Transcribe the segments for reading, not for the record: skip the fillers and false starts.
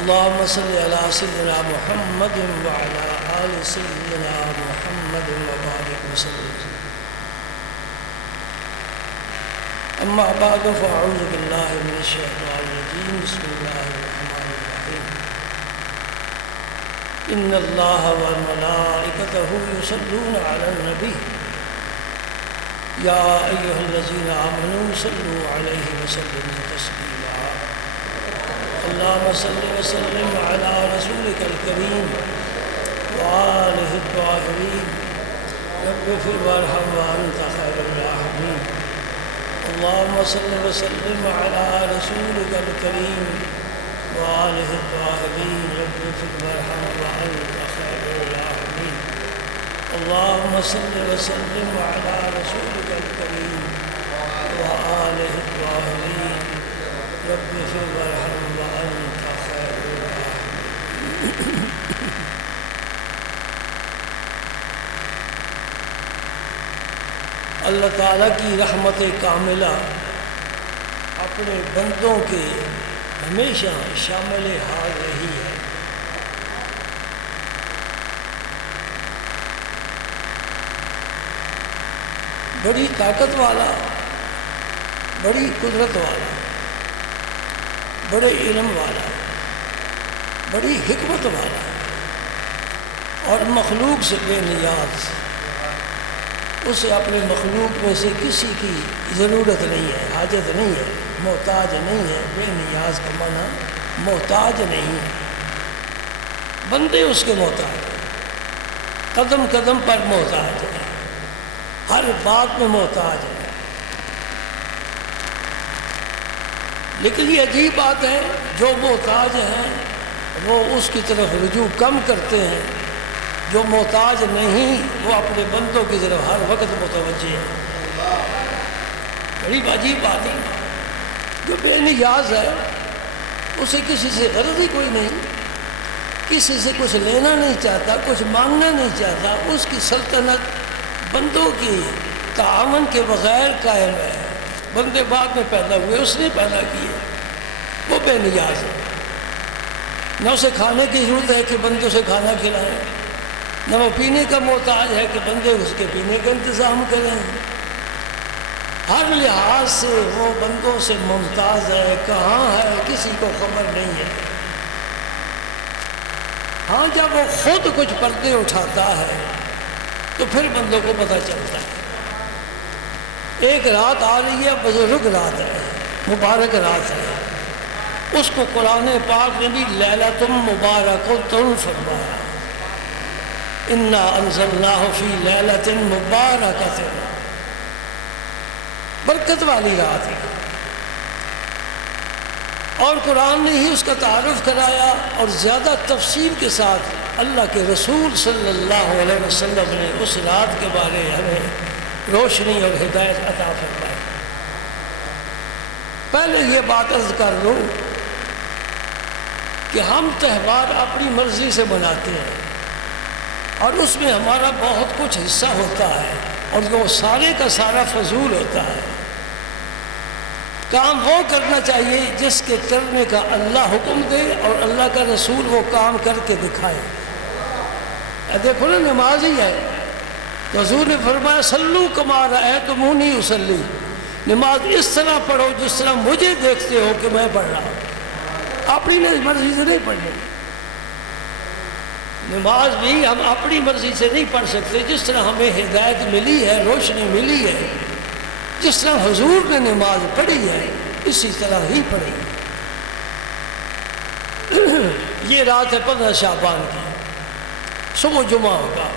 اللهم صل على سيدنا محمد وعلى آل سيدنا محمد وبارك وسلم. أما بعد فأعوذ بالله من الشيطان الرجيم. بسم الله الرحمن الرحيم. إن الله وملائكته يصلون على النبي يا أيها الذين آمنوا صلوا عليه وسلموا تسليما. اللهم صل وسلم على رسولك الكريم وآله الطاهرين. رب اغفر وارحم وأنت خير الراحمين. اللهم صل وسلم على رسولك الكريم وآله الطاهرين. رب اغفر وارحم وأنت خير الراحمين. اللهم صل وسلم على رسولك الكريم وآله الطاهرين. رب اغفر وارحم وأنت خير الراحمين. اللہ تعالیٰ کی رحمت کاملہ اپنے بندوں کے ہمیشہ شامل حال رہی ہے. بڑی طاقت والا، بڑی قدرت والا، بڑے علم والا، بڑی حکمت والا اور مخلوق سے بے نیاز. اسے اپنے مخلوق میں سے کسی کی ضرورت نہیں ہے، حاجت نہیں ہے، محتاج نہیں ہے. بے نیاز کا معنی محتاج نہیں ہے. بندے اس کے محتاج ہیں، قدم قدم پر محتاج ہیں، ہر بات میں محتاج ہے. لیکن یہ عجیب بات ہے، جو محتاج ہیں وہ اس کی طرف رجوع کم کرتے ہیں. جو محتاج نہیں وہ اپنے بندوں کی طرف ہر وقت متوجہ ہے. بڑی عجیب بات ہے. جو بے نیاز ہے اسے کسی سے غرض ہی کوئی نہیں، کسی سے کچھ لینا نہیں چاہتا، کچھ مانگنا نہیں چاہتا. اس کی سلطنت بندوں کی تعاون کے بغیر قائم ہے. بندے بعد میں پیدا ہوئے، اس نے پیدا کیے. وہ بے نیاز ہے. نہ اسے کھانے کی ضرورت ہے کہ بندوں سے کھانا کھلائیں، نہ وہ پینے کا محتاج ہے کہ بندے اس کے پینے کا انتظام کریں. ہر لحاظ سے وہ بندوں سے ممتاز ہے. کہاں ہے کسی کو خبر نہیں ہے. ہاں جب وہ خود کچھ پردے اٹھاتا ہے تو پھر بندوں کو پتہ چلتا ہے. ایک رات آ رہی ہے، بزرگ رات ہے، مبارک رات ہے. اس کو قرآن پاک نے بھی لیلۃ مبارکۃ فرمایا. انا انزلناہ فی لیلۃ مبارکۃ. برکت والی رات ہے. اور قرآن نے ہی اس کا تعارف کرایا اور زیادہ تفصیل کے ساتھ اللہ کے رسول صلی اللہ علیہ وسلم نے اس رات کے بارے ہمیں روشنی اور ہدایت عطا فرمائی. پہلے یہ بات عرض کر لوں کہ ہم تہوار اپنی مرضی سے مناتے ہیں اور اس میں ہمارا بہت کچھ حصہ ہوتا ہے اور وہ سارے کا سارا فضول ہوتا ہے. کام وہ کرنا چاہیے جس کے کرنے کا اللہ حکم دے اور اللہ کا رسول وہ کام کر کے دکھائے. دیکھو نا، نماز ہی ہے تو حضور نے فرمایا صلو کما رأیتمونی اصلی. نماز اس طرح پڑھو جس طرح مجھے دیکھتے ہو کہ میں پڑھ رہا ہوں. اپنی مرضی سے نہیں پڑھنی. نماز بھی ہم اپنی مرضی سے نہیں پڑھ سکتے. جس طرح ہمیں ہدایت ملی ہے، روشنی ملی ہے، جس طرح حضور نے نماز پڑھی ہے اسی طرح ہی پڑھی. یہ رات ہے 15 شعبان کی. صبح جمعہ ہوگا.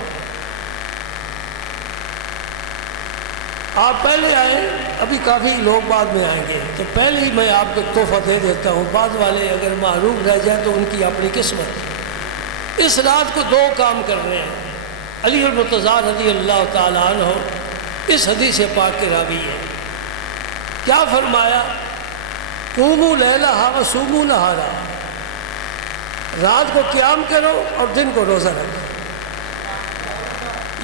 آپ پہلے آئیں، ابھی کافی لوگ بعد میں آئیں گے تو پہلے ہی میں آپ کو تحفہ دے دیتا ہوں. بعد والے اگر محروم رہ جائیں تو ان کی اپنی قسمت. اس رات کو 2 کام کرنے ہیں. علی المرتضیٰ رضی اللہ تعالیٰ عنہ اس حدیث پاک کے راوی ہے. کیا فرمایا؟ قوموا لیلہا وصوموا نہارا. رات کو قیام کرو اور دن کو روزہ رکھو.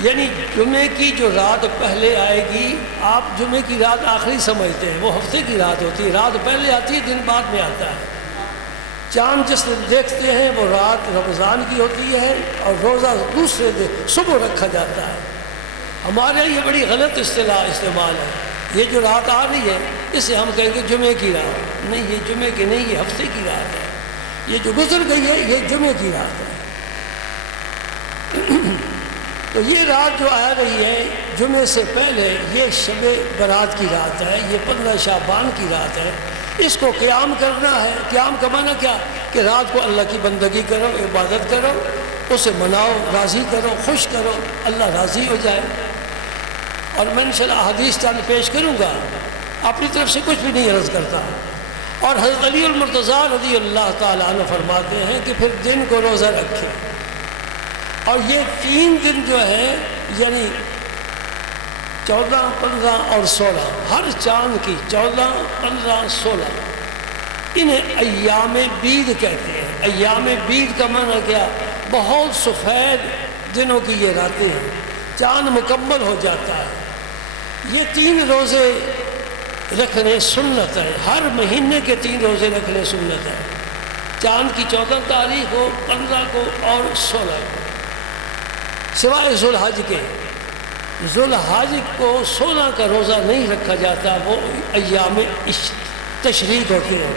یعنی جمعے کی جو رات پہلے آئے گی، آپ جمعے کی رات آخری سمجھتے ہیں، وہ ہفتے کی رات ہوتی ہے. رات پہلے آتی ہے، دن بعد میں آتا ہے. چاند جس دن دیکھتے ہیں وہ رات رمضان کی ہوتی ہے اور روزہ دوسرے دن صبح رکھا جاتا ہے۔ ہمارے یہاں یہ بڑی غلط اصطلاح استعمال ہے، یہ جو رات آ رہی ہے اسے ہم کہیں گے جمعے کی رات، نہیں، یہ جمعے کی نہیں، یہ ہفتے کی رات ہے، یہ جو گزر گئی ہے یہ جمعے کی رات ہے۔ تو یہ رات جو آ رہی ہے جمعے سے پہلے یہ شب برات کی رات ہے، یہ 15 شعبان کی رات ہے، اس کو قیام کرنا ہے۔ قیام کا معنی کیا کہ رات کو اللہ کی بندگی کرو، عبادت کرو، اسے مناؤ، راضی کرو، خوش کرو، اللہ راضی ہو جائے۔ اور میں انشاءاللہ حدیث چند پیش کروں گا، اپنی طرف سے کچھ بھی نہیں عرض کرتا۔ اور حضرت علی المرتضیٰ رضی اللہ تعالیٰ عنہ فرماتے ہیں کہ پھر دن کو روزہ رکھے، اور یہ 3 دن جو ہے یعنی 14، 15 اور 16، ہر چاند کی 14، 15، 16 انہیں ایام بید کہتے ہیں۔ ایام بید کا معنی کیا؟ بہت سفید دنوں کی یہ راتیں ہیں، چاند مکمل ہو جاتا ہے۔ یہ 3 روزے رکھنے سنت ہے، ہر مہینے کے 3 روزے رکھنے سنت ہے، چاند کی 14 تاریخ کو، 15 کو اور 16 کو، سوائے ذوالحج کے۔ ذوالحج کو 16 کا روزہ نہیں رکھا جاتا، وہ ایام تشریق ہوتے ہیں،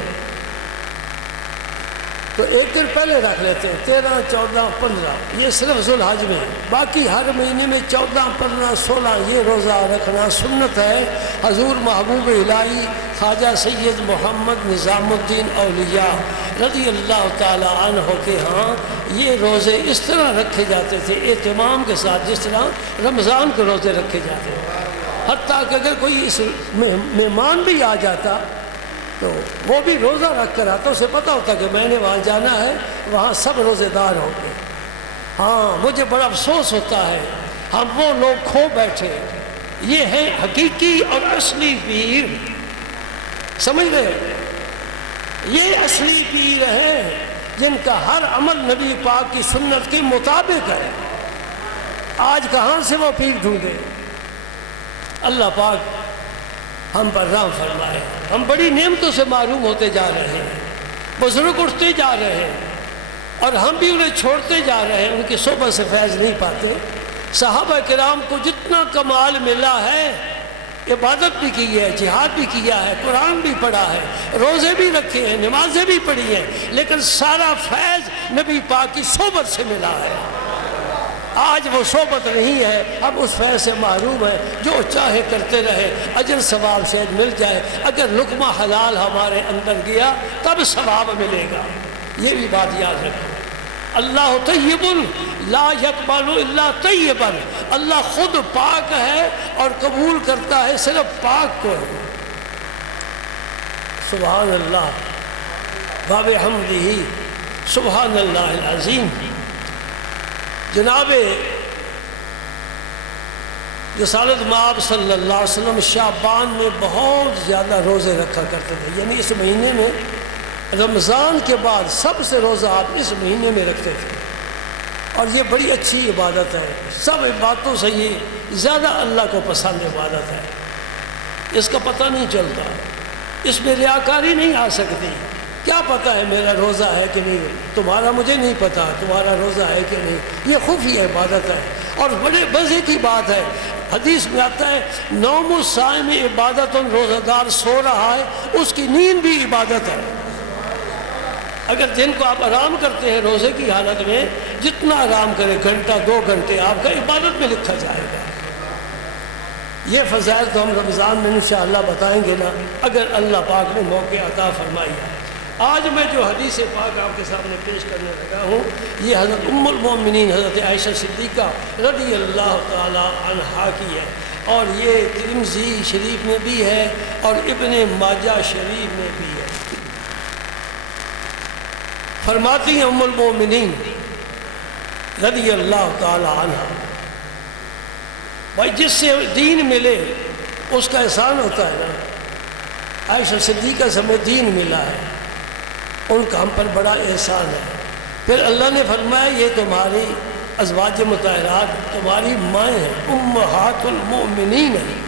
تو 1 دن پہلے رکھ لیتے ہیں، 13، 14، 15، یہ صرف ذوالحج میں۔ باقی ہر مہینے میں 14، 15، 16 یہ روزہ رکھنا سنت ہے۔ حضور محبوب الہی خواجہ سید محمد نظام الدین اولیاء رضی اللہ تعالی عنہ کے ہاں یہ روزے اس طرح رکھے جاتے تھے اہتمام کے ساتھ، جس طرح رمضان کے روزے رکھے جاتے ہیں۔ حتیٰ کہ اگر کوئی اس مہمان بھی آ جاتا تو وہ بھی روزہ رکھ کر آتا، اسے پتہ ہوتا کہ میں نے وہاں جانا ہے، وہاں سب روزے دار ہوں گے۔ ہاں، مجھے بڑا افسوس ہوتا ہے ہم وہ لوگ کھو بیٹھے۔ یہ ہے حقیقی اور اصلی پیر، سمجھ رہے؟ یہ اصلی پیر ہیں جن کا ہر عمل نبی پاک کی سنت کے مطابق ہے۔ آج کہاں سے وہ پیر ڈھونڈے؟ اللہ پاک ہم پر رحم فرمائے۔ ہم بڑی نعمتوں سے محروم ہوتے جا رہے ہیں، بزرگ اٹھتے جا رہے ہیں اور ہم بھی انہیں چھوڑتے جا رہے ہیں، ان کی صحبت سے فیض نہیں پاتے۔ صحابہ کرام کو جتنا کمال ملا ہے، عبادت بھی کی ہے، جہاد بھی کیا ہے، قرآن بھی پڑھا ہے، روزے بھی رکھے ہیں، نمازیں بھی پڑھی ہیں، لیکن سارا فیض نبی پاک کی صحبت سے ملا ہے۔ آج وہ صحبت نہیں ہے، اب اس فیض سے محروم ہے۔ جو چاہے کرتے رہے، اجر ثواب شاید مل جائے، اگر لقمہ حلال ہمارے اندر گیا تب ثواب ملے گا، یہ بھی بات یاد رکھو۔ اللہ طیب لا یقبل الا طیبا، اللہ خود پاک ہے اور قبول کرتا ہے صرف پاک کو۔ سبحان اللہ وبحمدہ سبحان اللہ العظیم۔ جناب رسالت مآب صلی اللہ علیہ وسلم شعبان میں بہت زیادہ روزے رکھا کرتے تھے، یعنی اس مہینے میں رمضان کے بعد سب سے روزہ آپ اس مہینے میں رکھتے تھے، اور یہ بڑی اچھی عبادت ہے۔ سب عبادتوں سے یہ زیادہ اللہ کو پسند عبادت ہے، اس کا پتہ نہیں چلتا، اس میں ریاکاری نہیں آ سکتی۔ کیا پتہ ہے میرا روزہ ہے کہ نہیں، تمہارا مجھے نہیں پتہ تمہارا روزہ ہے کہ نہیں، یہ خفیہ عبادت ہے۔ اور بڑے مزے کی بات ہے، حدیث میں آتا ہے نوم الصائم عبادت، روزہ دار سو رہا ہے اس کی نیند بھی عبادت ہے۔ اگر دن کو آپ آرام کرتے ہیں روزے کی حالت میں، جتنا آرام کرے، گھنٹہ 2 گھنٹے آپ کا عبادت میں لکھا جائے گا۔ یہ فضائل تو ہم رمضان میں انشاءاللہ بتائیں گے نا، اگر اللہ پاک نے موقع عطا فرمایا۔ آج میں جو حدیث پاک آپ کے سامنے پیش کرنے لگا ہوں، یہ حضرت ام المومنین حضرت عائشہ صدیقہ رضی اللہ تعالی عنہا کی ہے، اور یہ ترمذی شریف میں بھی ہے اور ابن ماجہ شریف میں بھی ہے۔ فرماتی ہیں ام المومنین رضی اللہ تعالی عنہا، بھائی جس سے دین ملے اس کا احسان ہوتا ہے نا۔ عائشہ صدیقہ سے ہمیں دین ملا ہے، ان کا ہم پر بڑا احسان ہے۔ پھر اللہ نے فرمایا یہ تمہاری ازواج مطہرات تمہاری مائیں ہیں، امہات المؤمنین ہیں۔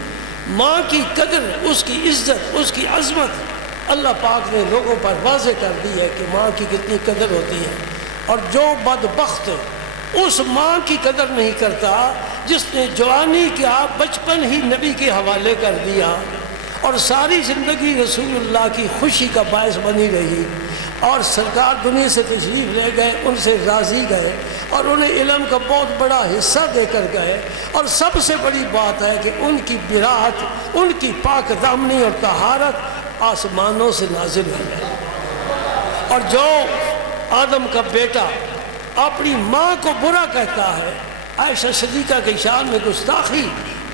ماں کی قدر، اس کی عزت، اس کی عظمت اللہ پاک نے لوگوں پر واضح کر دی ہے کہ ماں کی کتنی قدر ہوتی ہے، اور جو بدبخت اس ماں کی قدر نہیں کرتا جس نے جوانی کا بچپن ہی نبی کے حوالے کر دیا اور ساری زندگی رسول اللہ کی خوشی کا باعث بنی رہی، اور سرکار دنیا سے تشریف لے گئے، ان سے راضی گئے اور انہیں علم کا بہت بڑا حصہ دے کر گئے، اور سب سے بڑی بات ہے کہ ان کی براعت، ان کی پاک دامنی اور طہارت آسمانوں سے نازل ہوئی ہے۔ اور جو آدم کا بیٹا اپنی ماں کو برا کہتا ہے، عائشہ صدیقہ کے شان میں گستاخی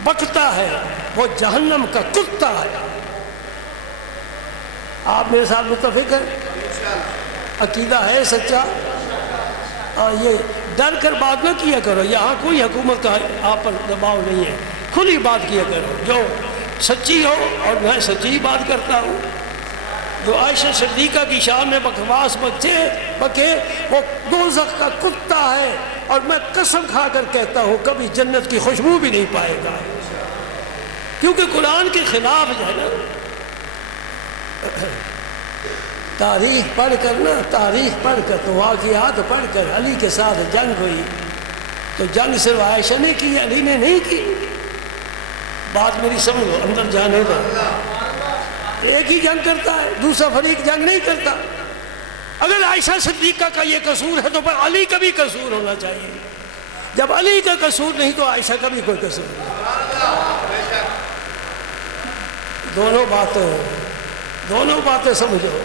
بکتا ہے، وہ جہنم کا کتا ہے۔ آپ میرے ساتھ متفق ہیں؟ عقیدہ ہے سچا؟ یہ ڈر کر بات نہ کیا کرو، یہاں کوئی حکومت کا آپ پر دباؤ نہیں ہے، کھلی بات کیا کرو، جو سچی ہو، اور میں سچی بات کرتا ہوں۔ جو عائشہ صدیقہ کی شان میں بکواس بکے وہ دوزخ کا کتا ہے، اور میں قسم کھا کر کہتا ہوں کبھی جنت کی خوشبو بھی نہیں پائے گا، کیونکہ قرآن کے خلاف جو ہے نا۔ تاریخ پڑھ کر تو واقعات پڑھ کر علی کے ساتھ جنگ ہوئی، تو جنگ صرف عائشہ نے کی، علی نے نہیں کی۔ بات میری سمجھو، اندر جانے دو۔ ایک ہی جنگ کرتا ہے، دوسرا فریق جنگ نہیں کرتا۔ اگر عائشہ صدیقہ کا یہ قصور ہے تو پھر علی کا بھی قصور ہونا چاہیے، جب علی کا قصور نہیں تو عائشہ کا بھی کوئی قصور نہیں۔ دونوں باتیں سمجھو۔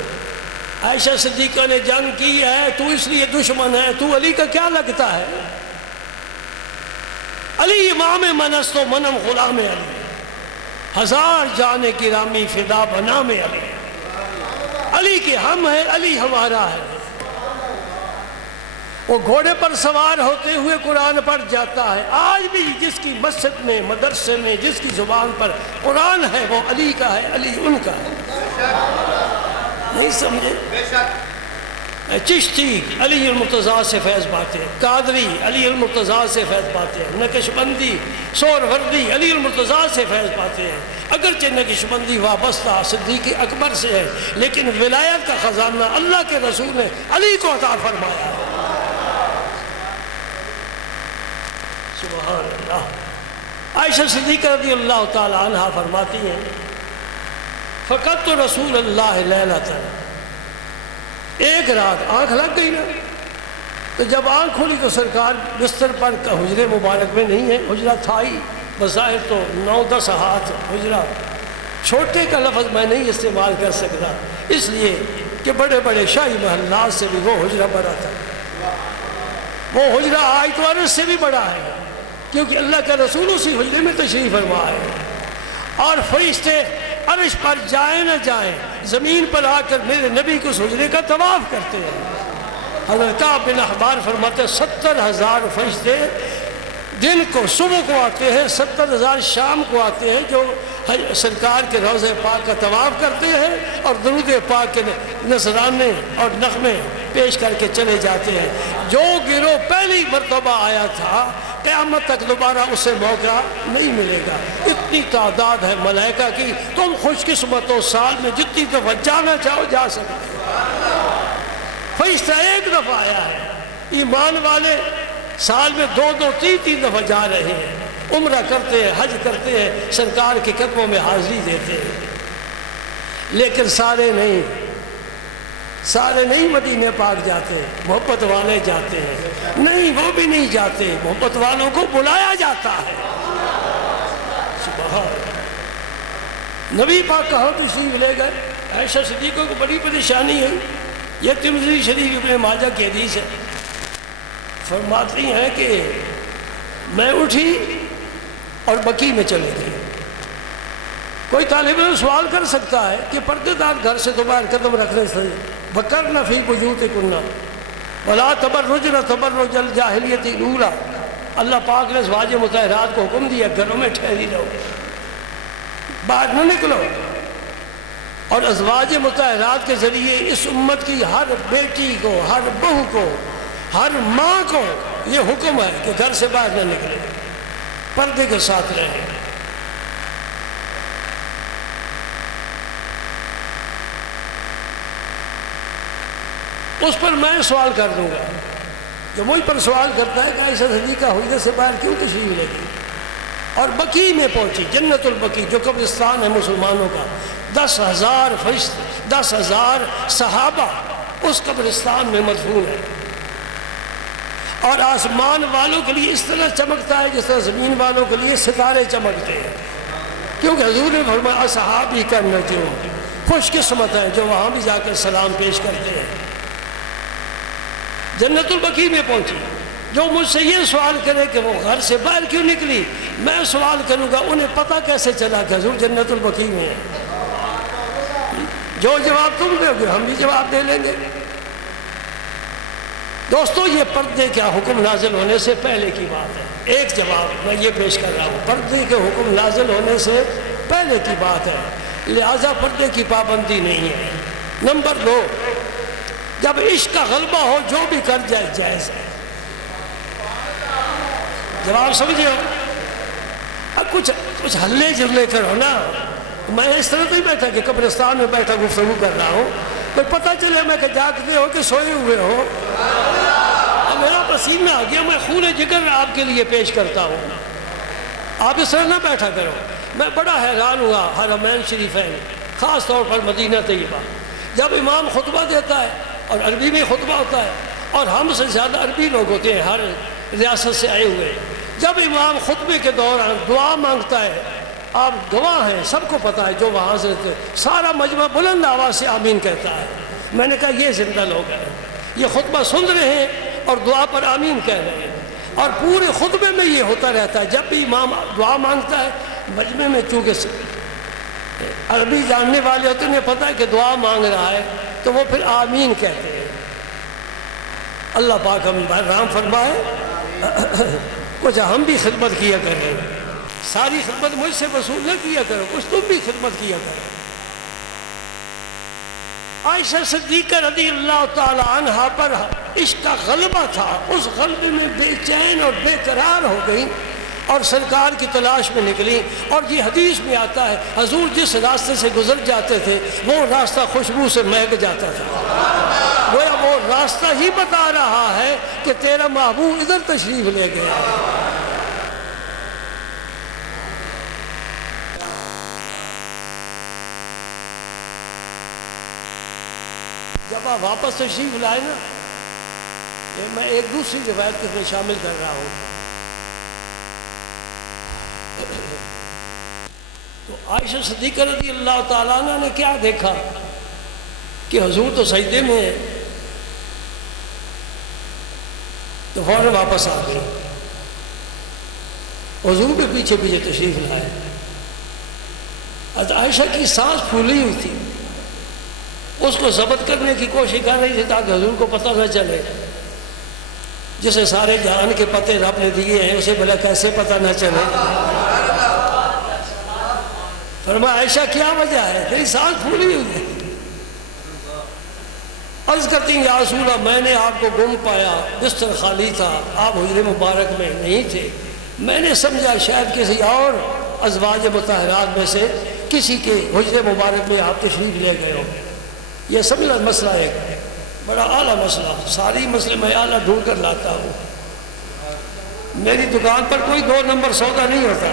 عائشہ صدیقہ نے جنگ کی ہے، تو اس لیے دشمن ہے، تو علی کا کیا لگتا ہے؟ علی امام من است و منم غلام علی، ہزار جان گرامی فدا بنام علی۔ علی کے ہم ہے، علی ہمارا ہے۔ وہ گھوڑے پر سوار ہوتے ہوئے قرآن پڑھ جاتا ہے۔ آج بھی جس کی مسجد میں، مدرسے میں، جس کی زبان پر قرآن ہے وہ علی کا ہے، علی ان کا ہے۔ نہیں سمجھے؟ چشتی علی المرتضیٰ سے فیض پاتے ہیں، قادری علی المرتضیٰ سے فیض پاتے ہیں، نقشبندی سہروردی علی المرتضیٰ سے فیض پاتے ہیں۔ اگرچہ نقشبندی وابستہ صدیق اکبر سے ہے، لیکن ولایت کا خزانہ اللہ کے رسول نے علی کو عطا فرمایا ہے۔ سبحان اللہ۔ عائشہ صدیقہ رضی اللہ تعالی عنہ فرماتی ہیں، فقط تو رسول اللہ لیلۃ، ایک رات آنکھ لگ گئی نا، تو جب آنکھ کھلی تو سرکار بستر پر حجرے مبارک میں نہیں ہے، حجرہ تھا ہی، بظاہر تو 9-10 ہاتھ حجرہ، چھوٹے کا لفظ میں نہیں استعمال کر سکتا، اس لیے کہ بڑے بڑے شاہی محلات سے بھی وہ حجرہ بڑا تھا۔ وہ حجرہ آج تو عرش سے بھی بڑا ہے، کیونکہ اللہ کا رسول اسی حجرے میں تشریف فرما ہے، اور فرشتے عرش پر جائیں نہ جائیں، زمین پر آ کر میرے نبی کو اس حجرے کا طواف کرتے ہیں۔ حضرت کعب بن احبار فرماتے ہیں 70,000 فرشتے دن کو صبح کو آتے ہیں، 70,000 شام کو آتے ہیں، جو سرکار کے روضہ پاک کا طواف کرتے ہیں اور درود پاک کے نذرانے اور نغمے پیش کر کے چلے جاتے ہیں۔ جو گروہ پہلی مرتبہ آیا تھا قیامت تک دوبارہ اسے موقع نہیں ملے گا۔ اتنی تعداد ہے ملائکہ کی، تم خوش قسمت ہو، سال میں جتنی دفعہ جانا چاہو جا سکتے ہو۔ فرشتہ ایک دفعہ آیا ہے، ایمان والے سال میں 2-2 3-3 دفعہ جا رہے ہیں، عمرہ کرتے ہیں، حج کرتے ہیں، سرکار کے قدموں میں حاضری دیتے ہیں۔ لیکن سارے نہیں مدینے پاک جاتے، محبت والے جاتے ہیں، نہیں وہ بھی نہیں جاتے، محبت والوں کو بلایا جاتا ہے۔ سبحان نبی پاک کہاں تشریف لے گئے؟ عائشہ صدیقہ کو بڑی پریشانی ہوئی، یہ ترمذی شریف ابن ماجہ کی حدیث ہے، فرماتی ہیں کہ میں اٹھی اور بقیع میں چلے گئی۔ کوئی طالب علم سوال کر سکتا ہے کہ پردے دار گھر سے تو باہر قدم رکھنے سے وَقَرْنَ فِي بُيُوتِكُنَّ وَلَا تَبَرُّجْنَ تَبَرُّجَ الْجَاهِلِيَّةِ الْأُولَىٰ، اللہ پاک نے ازواج مطہرات کو حکم دیا گھروں میں ٹھہری رہو، باہر نہ نکلو۔ اور ازواج مطہرات کے ذریعے اس امت کی ہر بیٹی کو، ہر بہو کو، ہر ماں کو یہ حکم ہے کہ گھر سے باہر نہ نکلے، پردے کے ساتھ رہیں۔ اس پر میں سوال کر دوں گا۔ جو مجھ پر سوال کرتا ہے کہ عائشہ صدیقہ حجرے سے باہر کیوں تشریف لے گئی اور بقیع میں پہنچی، جنت البقیع جو قبرستان ہے مسلمانوں کا، 10,000 فرشتے، 10,000 صحابہ اس قبرستان میں مدفون ہیں، اور آسمان والوں کے لیے اس طرح چمکتا ہے جس طرح زمین والوں کے لیے ستارے چمکتے ہیں، کیونکہ حضور نے فرمایا اصحابی کا نجوم، خوش قسمت ہے جو وہاں بھی جا کے سلام پیش کرتے ہیں۔ جنت البقیع میں پہنچی۔ جو مجھ سے یہ سوال کرے کہ وہ گھر سے باہر کیوں نکلی، میں سوال کروں گا انہیں پتہ کیسے چلا کہ حضور جنت البقیع میں ہے؟ جو جواب تم دو گے ہم بھی جواب دے لیں گے۔ دوستو یہ پردے کا حکم نازل ہونے سے پہلے کی بات ہے۔ ایک جواب میں یہ پیش کر رہا ہوں، پردے کے حکم نازل ہونے سے پہلے کی بات ہے، لہذا پردے کی پابندی نہیں ہے۔ نمبر 2، جب عشق کا غلبہ ہو جو بھی کر جائے جائز ہے۔ جواب سمجھے ہو؟ اب کچھ ہلے جلے کرو نا، میں اس طرح نہیں بیٹھا کہ قبرستان میں بیٹھا گفتگو کر رہا ہوں، تو پتہ چلے میں کہ جاگتے ہو کہ سوئے ہوئے ہو۔ اب میرا پسینہ آ گیا، میں خون جگر آپ کے لیے پیش کرتا ہوں، آپ اس طرح نہ بیٹھا کرو۔ میں بڑا حیران ہوا حرمین شریفین، خاص طور پر مدینہ طیبہ، جب امام خطبہ دیتا ہے اور عربی میں خطبہ ہوتا ہے، اور ہم سے زیادہ عربی لوگ ہوتے ہیں ہر ریاست سے آئے ہوئے، جب امام خطبے کے دوران دعا مانگتا ہے، آپ گواہ ہیں، سب کو پتہ ہے جو وہاں سے سارا مجمع بلند آواز سے آمین کہتا ہے۔ میں نے کہا یہ زندہ لوگ ہیں، یہ خطبہ سن رہے ہیں اور دعا پر آمین کہہ رہے ہیں، اور پورے خطبے میں یہ ہوتا رہتا ہے۔ جب بھی امام دعا مانگتا ہے مجمع میں، چونکہ عربی جاننے والے ہوتے ہیں، پتہ ہے کہ دعا مانگ رہا ہے، تو وہ پھر آمین کہتے ہیں۔ اللہ پاک ہم رحم فرمائے، کچھ ہم بھی خدمت کیا کریں، ساری خدمت مجھ سے وصول نہ کیا کرو، کچھ تم بھی خدمت کیا کرو۔ عائشہ صدیقہ رضی اللہ تعالی عنہا پر عشق کا غلبہ تھا، اس غلبے میں بے چین اور بے قرار ہو گئی اور سرکار کی تلاش میں نکلی۔ اور یہ حدیث میں آتا ہے حضور جس راستے سے گزر جاتے تھے وہ راستہ خوشبو سے مہک جاتا تھا، گویا وہ راستہ ہی بتا رہا ہے کہ تیرا محبوب ادھر تشریف لے گیا۔ جب آپ واپس تشریف لائے نا، میں ایک دوسری روایت کے شامل کر رہا ہوں، تو عائشہ صدیقہ رضی اللہ تعالیٰ عنہ نے کیا دیکھا کہ حضور تو سجدے میں ہے، تو فوراً واپس آ گئی، حضور کے پیچھے پیچھے تشریف لائے۔ عائشہ کی سانس پھولی ہوئی تھی، اس کو ضبط کرنے کی کوشش کر رہی تھی تاکہ حضور کو پتہ نہ چلے، جسے سارے جہان کے پتے رب نے دیے ہیں اسے بھلا کیسے پتہ نہ چلے۔ فرمایا عائشہ کیا وجہ ہے، تیری سانس پھولی ہوئی ہے؟ عرض کرتی ہیں یا رسول اللہ میں نے آپ کو گم پایا، بستر خالی تھا، آپ حجرے مبارک میں نہیں تھے، میں نے سمجھا شاید کسی اور ازواج مطہرات میں سے کسی کے حجرے مبارک میں آپ تشریف لے گئے ہو۔ یہ سمجھنا مسئلہ ہے، بڑا اعلیٰ مسئلہ، ساری مسئلے میں اعلیٰ ڈھونڈ کر لاتا ہوں، میری دکان پر کوئی 2 نمبر سودا نہیں ہوتا۔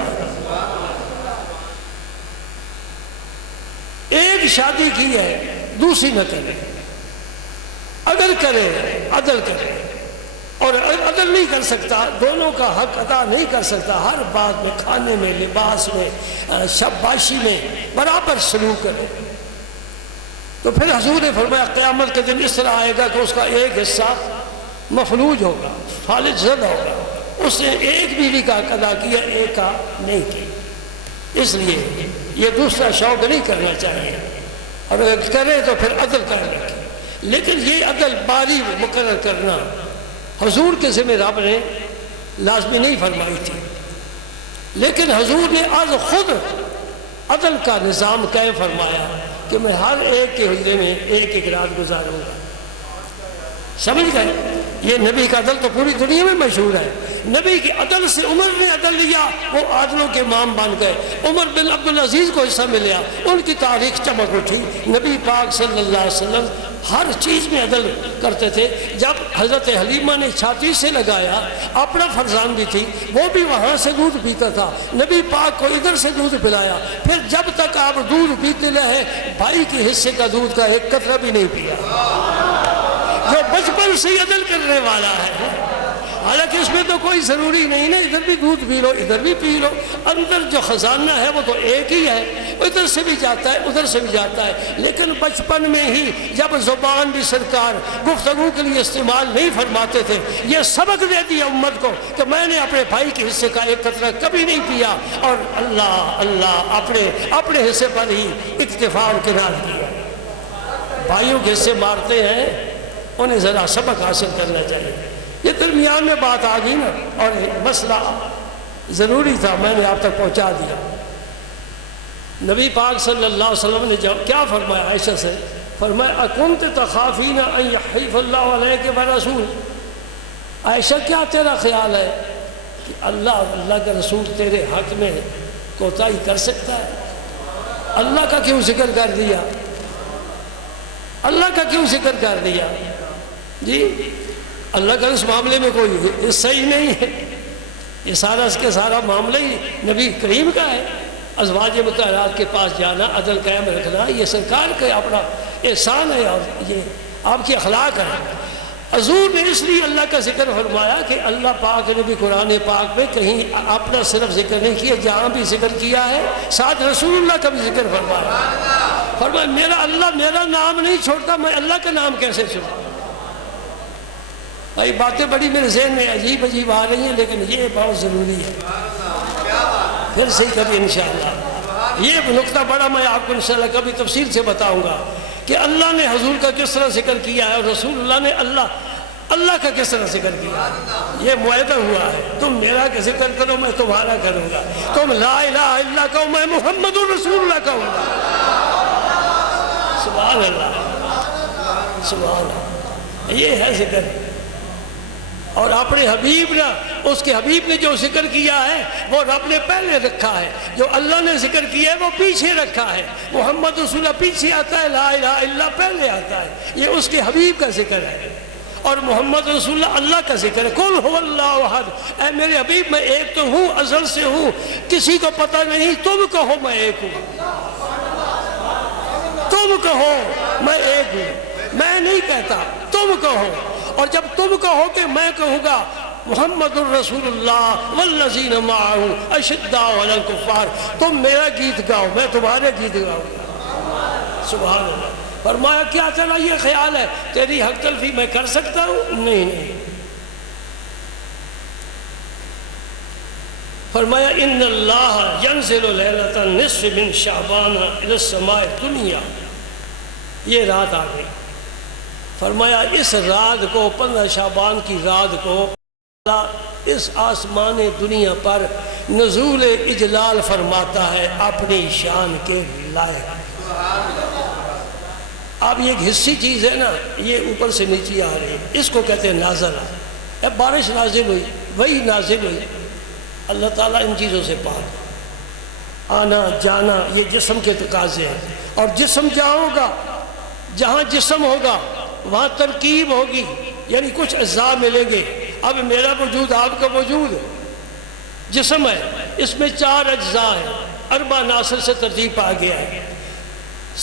ایک شادی کی ہے دوسری نہ کرے، اگر کرے عدل کرے، اور عدل نہیں کر سکتا، دونوں کا حق ادا نہیں کر سکتا، ہر بات میں، کھانے میں، لباس میں، شاباشی میں برابر سلوک کرے، تو پھر حضور نے فرمایا قیامت کے دن اس طرح آئے گا کہ اس کا ایک حصہ مفلوج ہوگا، فالج زدہ ہوگا، اس نے ایک بیوی کا حق ادا کیا، ایک کا نہیں کیا۔ اس لیے یہ دوسرا شوق نہیں کرنا چاہیے، اور اگر کرے تو پھر عدل کر رکھے، لیکن یہ عدل باری مقرر کرنا حضور کے ذمہ رب نے لازمی نہیں فرمائی تھی، لیکن حضور نے آج خود عدل کا نظام قائم فرمایا کہ میں ہر ایک کے حجرے میں ایک ایک رات گزاروں گا۔ سمجھ گئے؟ یہ نبی کا عدل تو پوری دنیا میں مشہور ہے، نبی کے عدل سے عمر نے عدل لیا، وہ عادلوں کے امام بن گئے، عمر بن عبدالعزیز کو حصہ ملیا، ان کی تاریخ چمک اٹھی، نبی پاک صلی اللہ علیہ وسلم ہر چیز میں عدل کرتے تھے۔ جب حضرت حلیمہ نے چھاتی سے لگایا، اپنا فرزند بھی تھی، وہ بھی وہاں سے دودھ پیتا تھا، نبی پاک کو ادھر سے دودھ پلایا، پھر جب تک آپ دودھ پیتے رہے بھائی کے حصے کا دودھ کا ایک قطرہ بھی نہیں پیا۔ جو بچپن سے عدل کرنے والا ہے، حالانکہ اس میں تو کوئی ضروری نہیں نا ادھر بھی دودھ پی لو ادھر بھی پی لو، اندر جو خزانہ ہے وہ تو ایک ہی ہے، ادھر سے بھی جاتا ہے ادھر سے بھی جاتا ہے، لیکن بچپن میں ہی جب زبان بھی سرکار گفتگو کے لیے استعمال نہیں فرماتے تھے، یہ سبق دے دیا امت کو کہ میں نے اپنے بھائی کے حصے کا ایک قطرہ کبھی نہیں پیا، اور اللہ اللہ اپنے حصے پر ہی اکتفا کنار کیا۔ بھائیوں کے حصے مارتے ہیں، انہیں ذرا سبق حاصل کرنا چاہیے۔ یہ درمیان میں بات آ گئی نا، اور مسئلہ ضروری تھا، میں نے آپ تک پہنچا دیا۔ نبی پاک صلی اللہ علیہ وسلم نے جب کیا فرمایا عائشہ سے، فرمایا اکنت تخافین ان یحیف اللہ علیک ورسول، عائشہ کیا تیرا خیال ہے کہ اللہ کا رسول تیرے حق میں کوتاہی کر سکتا ہے؟ اللہ کا کیوں ذکر کر دیا؟ اللہ کا کیوں ذکر کر دیا؟ جی اللہ کا اس معاملے میں کوئی حصہ ہی نہیں ہے، یہ سارا اس کے سارا معاملہ ہی نبی کریم کا ہے۔ ازواج مطہرات کے پاس جانا، عدل قائم رکھنا، یہ سرکار کا اپنا احسان ہے، اور یہ آپ کی اخلاق ہے۔ حضور نے اس لیے اللہ کا ذکر فرمایا کہ اللہ پاک نے بھی قرآن پاک میں کہیں اپنا صرف ذکر نہیں کیا، جہاں بھی ذکر کیا ہے ساتھ رسول اللہ کا بھی ذکر فرمایا۔ فرمایا میرا اللہ میرا نام نہیں چھوڑتا، میں اللہ کا نام کیسے چھوڑتا؟ بھائی باتیں بڑی میرے ذہن میں عجیب عجیب آ رہی ہیں، لیکن یہ بہت ضروری ہے، پھر سے کبھی انشاءاللہ یہ نقطہ بڑا میں آپ کو انشاءاللہ کبھی تفصیل سے بتاؤں گا کہ اللہ نے حضور کا کس طرح ذکر کیا ہے، اور رسول اللہ نے اللہ کا کس طرح ذکر کیا ہے۔ یہ معاہدہ ہوا ہے، تم میرا کا ذکر کرو میں تمہارا کروں گا، تم لا الہ الا اللہ کہو میں محمد رسول اللہ کہوں گا۔ سبحان اللہ سبحان اللہ، یہ ہے ذکر۔ اور اپنے حبیب نے اس کے حبیب نے جو ذکر کیا ہے وہ رب نے پہلے رکھا ہے، جو اللہ نے ذکر کیا ہے وہ پیچھے رکھا ہے۔ محمد رسول اللہ پیچھے آتا ہے، لا الہ الا اللہ پہلے آتا ہے، یہ اس کے حبیب کا ذکر ہے، اور محمد رسول اللہ اللہ کا ذکر ہے۔ قل هو اللہ احد، اے میرے حبیب میں ایک تو ہوں، ازل سے ہوں، کسی کو پتہ نہیں، تم کہو میں ایک ہوں، تم کہو میں ایک ہوں، میں نہیں کہتا، تم کہو، اور جب تم کہو کہ میں کہوں گا محمد الرسول اللہ والذین معہ اشداء علی الکفار، تم میرا گیت گاؤ میں تمہارے گیت گاؤں گا۔ سبحان اللہ۔ فرمایا کیا تیرا یہ خیال ہے تیری حق تلفی میں کر سکتا ہوں؟ نہیں۔ فرمایا ان اللہ ینزل لیلۃ النصف من شعبان الی السماء الدنیا، یہ رات آ گئی۔ فرمایا اس رات کو 15 شعبان کی رات کو اللہ اس آسمان دنیا پر نزول اجلال فرماتا ہے اپنی شان کے لائق۔ اب یہ ایک حصی چیز ہے نا، یہ اوپر سے نیچے آ رہی ہے، اس کو کہتے ہیں نازل۔ اب بارش نازل ہوئی، وہی نازل ہوئی، اللہ تعالیٰ ان چیزوں سے پاک۔ آنا جانا یہ جسم کے تقاضے ہیں، اور جسم کیا ہوگا؟ جہاں جسم ہوگا وہاں ترکیب ہوگی، یعنی کچھ اجزاء ملیں گے۔ اب میرا وجود آپ کا وجود جسم ہے، اس میں 4 اجزاء ہیں، 4 عناصر سے ترتیب پا گیا ہے،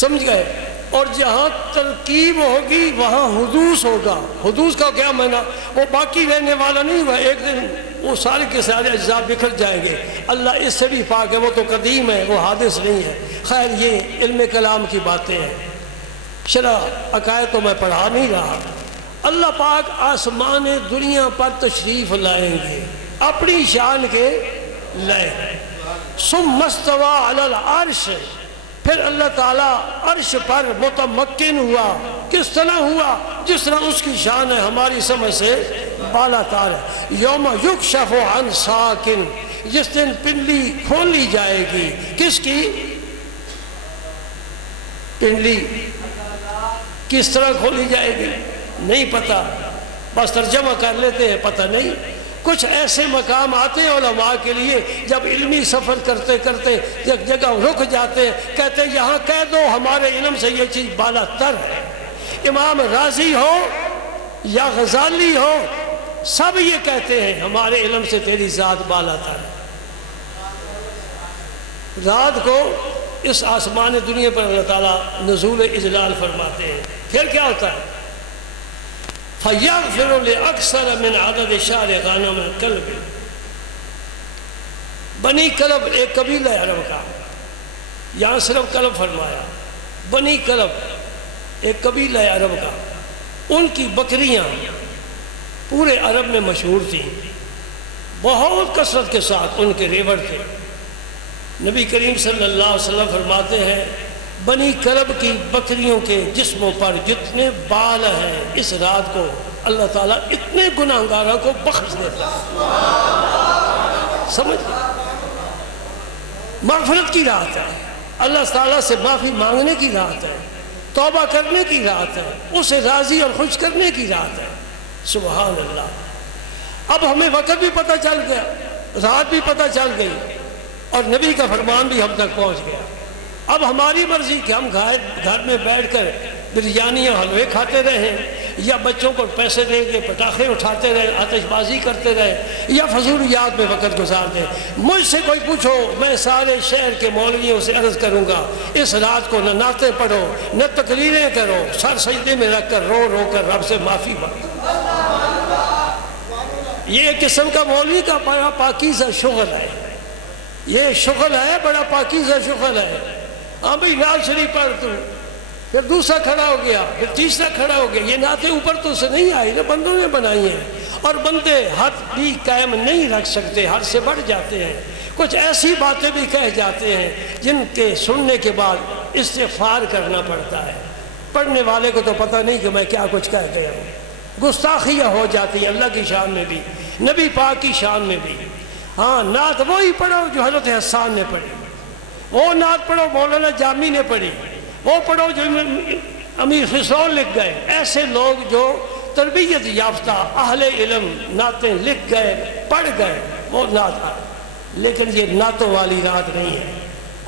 سمجھ گئے؟ اور جہاں ترکیب ہوگی وہاں حدوث ہوگا۔ حدوث کا کیا معنی؟ وہ باقی رہنے والا نہیں ہوا، ایک دن وہ سارے کے سارے اجزاء بکھر جائیں گے۔ اللہ اس سے بھی پاک ہے، وہ تو قدیم ہے، وہ حادث نہیں ہے۔ خیر یہ علم کلام کی باتیں ہیں، شرح عقائد تو میں پڑھا نہیں رہا۔ اللہ پاک آسمان دنیا پر تشریف لائیں گے اپنی شان کے لائے۔ ثم استوى علی العرش، پھر اللہ تعالیٰ عرش پر متمکن ہوا۔ کس طرح ہوا؟ جس طرح اس کی شان ہے ہماری سمجھ سے بالا تار ہے۔ یوم یکشف عن ساق، جس دن پنڈلی کھولی جائے گی۔ کس کی پنڈلی؟ کس طرح کھولی جائے گی نہیں پتہ، بس ترجمہ کر لیتے ہیں، پتہ نہیں۔ کچھ ایسے مقام آتے ہیں علماء کے لیے جب علمی سفر کرتے کرتے ایک جگہ رک جاتے ہیں، کہتے ہیں یہاں کہہ دو ہمارے علم سے یہ چیز بالا تر ہے، امام رازی ہو یا غزالی ہو، سب یہ کہتے ہیں ہمارے علم سے تیری ذات بالا تر ہے۔ رات کو اس آسمان دنیا پر اللہ تعالیٰ نزول اجلال فرماتے ہیں، پھر کیا ہوتا ہے؟ فَيَغْفِرُ لِأَكْثَرَ مِنْ عَدَدِ شَعْرِ غَنَمِ الْكَلْبِ۔ بنی کلب ایک قبیلہ عرب کا، یہاں صرف کلب فرمایا، بنی کلب ایک قبیلہ عرب کا، ان کی بکریاں پورے عرب میں مشہور تھیں، بہت کثرت کے ساتھ ان کے ریوڑ تھے۔ نبی کریم صلی اللہ علیہ وسلم فرماتے ہیں بنی کلب کی بکریوں کے جسموں پر جتنے بال ہیں اس رات کو اللہ تعالیٰ اتنے گناہگاروں کو بخش دیتا ہے۔ سمجھ لیں، مغفرت کی رات ہے، اللہ تعالیٰ سے معافی مانگنے کی رات ہے، توبہ کرنے کی رات ہے، اسے راضی اور خوش کرنے کی رات ہے۔ سبحان اللہ۔ اب ہمیں وقت بھی پتہ چل گیا، رات بھی پتہ چل گئی، اور نبی کا فرمان بھی ہم تک پہنچ گیا۔ اب ہماری مرضی کہ ہم گھر میں بیٹھ کر بریانی اور حلوے کھاتے رہیں، یا بچوں کو پیسے دے کے پٹاخے اٹھاتے رہیں، آتش بازی کرتے رہیں، یا فضولیات میں وقت گزار دیں۔ مجھ سے کوئی پوچھو، میں سارے شہر کے مولویوں سے عرض کروں گا اس رات کو نہ نعتیں پڑھو نہ تقریریں کرو، سر سجدے میں رکھ کر رو رو کر رب سے معافی مانگو۔ یہ ایک قسم کا مولوی کا بڑا پاکیزہ شغل ہے، یہ شغل ہے، بڑا پاکیزہ شغل ہے۔ ہاں بھئی نعت شریف پڑھ تو، پھر دوسرا کھڑا ہو گیا، پھر تیسرا کھڑا ہو گیا۔ یہ نعتیں اوپر تو سے نہیں آئی نا، بندوں نے بنائی ہیں، اور بندے حد بھی قائم نہیں رکھ سکتے، حد سے بڑھ جاتے ہیں، کچھ ایسی باتیں بھی کہہ جاتے ہیں جن کے سننے کے بعد استغفار کرنا پڑتا ہے۔ پڑھنے والے کو تو پتہ نہیں کہ میں کیا کچھ کہہ گیا ہوں، گستاخیاں ہو جاتی ہیں اللہ کی شان میں بھی، نبی پاک کی شان میں بھی۔ ہاں، نعت وہی پڑھو جو حضرت حسان نے پڑھی، وہ نعت پڑھو مولانا جامی نے پڑھی، وہ پڑھو جو امیر خسرو لکھ گئے۔ ایسے لوگ جو تربیت یافتہ اہل علم نعتیں لکھ گئے، پڑھ گئے، وہ نعت آئے۔ لیکن یہ نعتوں والی رات نہیں ہے۔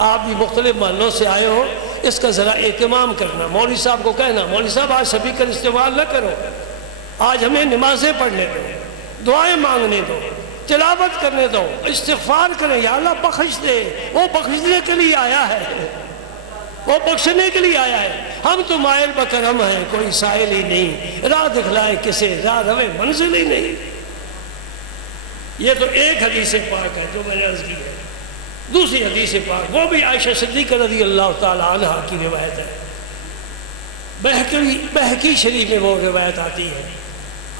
آپ بھی مختلف محلوں سے آئے ہو، اس کا ذرا اہتمام کرنا۔ مولوی صاحب کو کہنا مولوی صاحب آج سپیکر استعمال نہ کرو، آج ہمیں نمازیں پڑھنے دو، دعائیں مانگنے دو، تلاوت کرنے دو، استغفار کریں، یا اللہ بخش دے۔ وہ بخشنے کے لیے آیا ہے، وہ بخشنے کے لیے آیا ہے۔ ہم تو مائل بکرم ہیں، کوئی سائل ہی نہیں، راہ دکھلائے کسے راہ روے منزل ہی نہیں۔ یہ تو ایک حدیث پاک ہے جو میں نے عرض کی ہے۔ دوسری حدیث پاک وہ بھی عائشہ صدیقہ رضی اللہ تعالی عنہ کی روایت ہے، بہقی شریف میں وہ روایت آتی ہے۔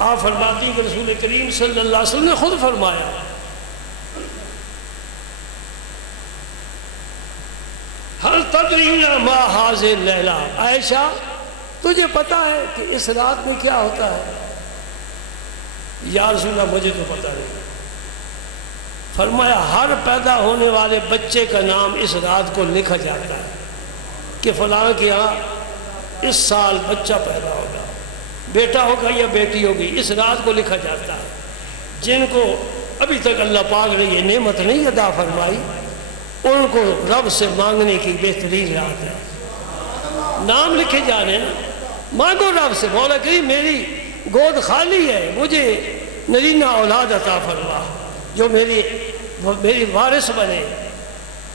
آپ فرماتی ہیں کہ رسول کریم صلی اللہ علیہ وسلم نے خود فرمایا، ہل تدرین ما ھذہ اللیلہ، عائشہ تجھے پتہ ہے کہ اس رات میں کیا ہوتا ہے؟ یا رسول اللہ مجھے تو پتہ نہیں۔ فرمایا ہر پیدا ہونے والے بچے کا نام اس رات کو لکھا جاتا ہے کہ فلاں کے یہاں اس سال بچہ پیدا ہوگا، بیٹا ہوگا یا بیٹی ہوگی، اس رات کو لکھا جاتا ہے۔ جن کو ابھی تک اللہ پاک نے یہ نعمت نہیں عطا فرمائی، ان کو رب سے مانگنے کی بہترین رات ہے۔ نام لکھے جا رہے ہیں، مانگو رب سے، مولا کریم میری گود خالی ہے، مجھے نرینہ اولاد عطا فرما جو میری وارث بنے۔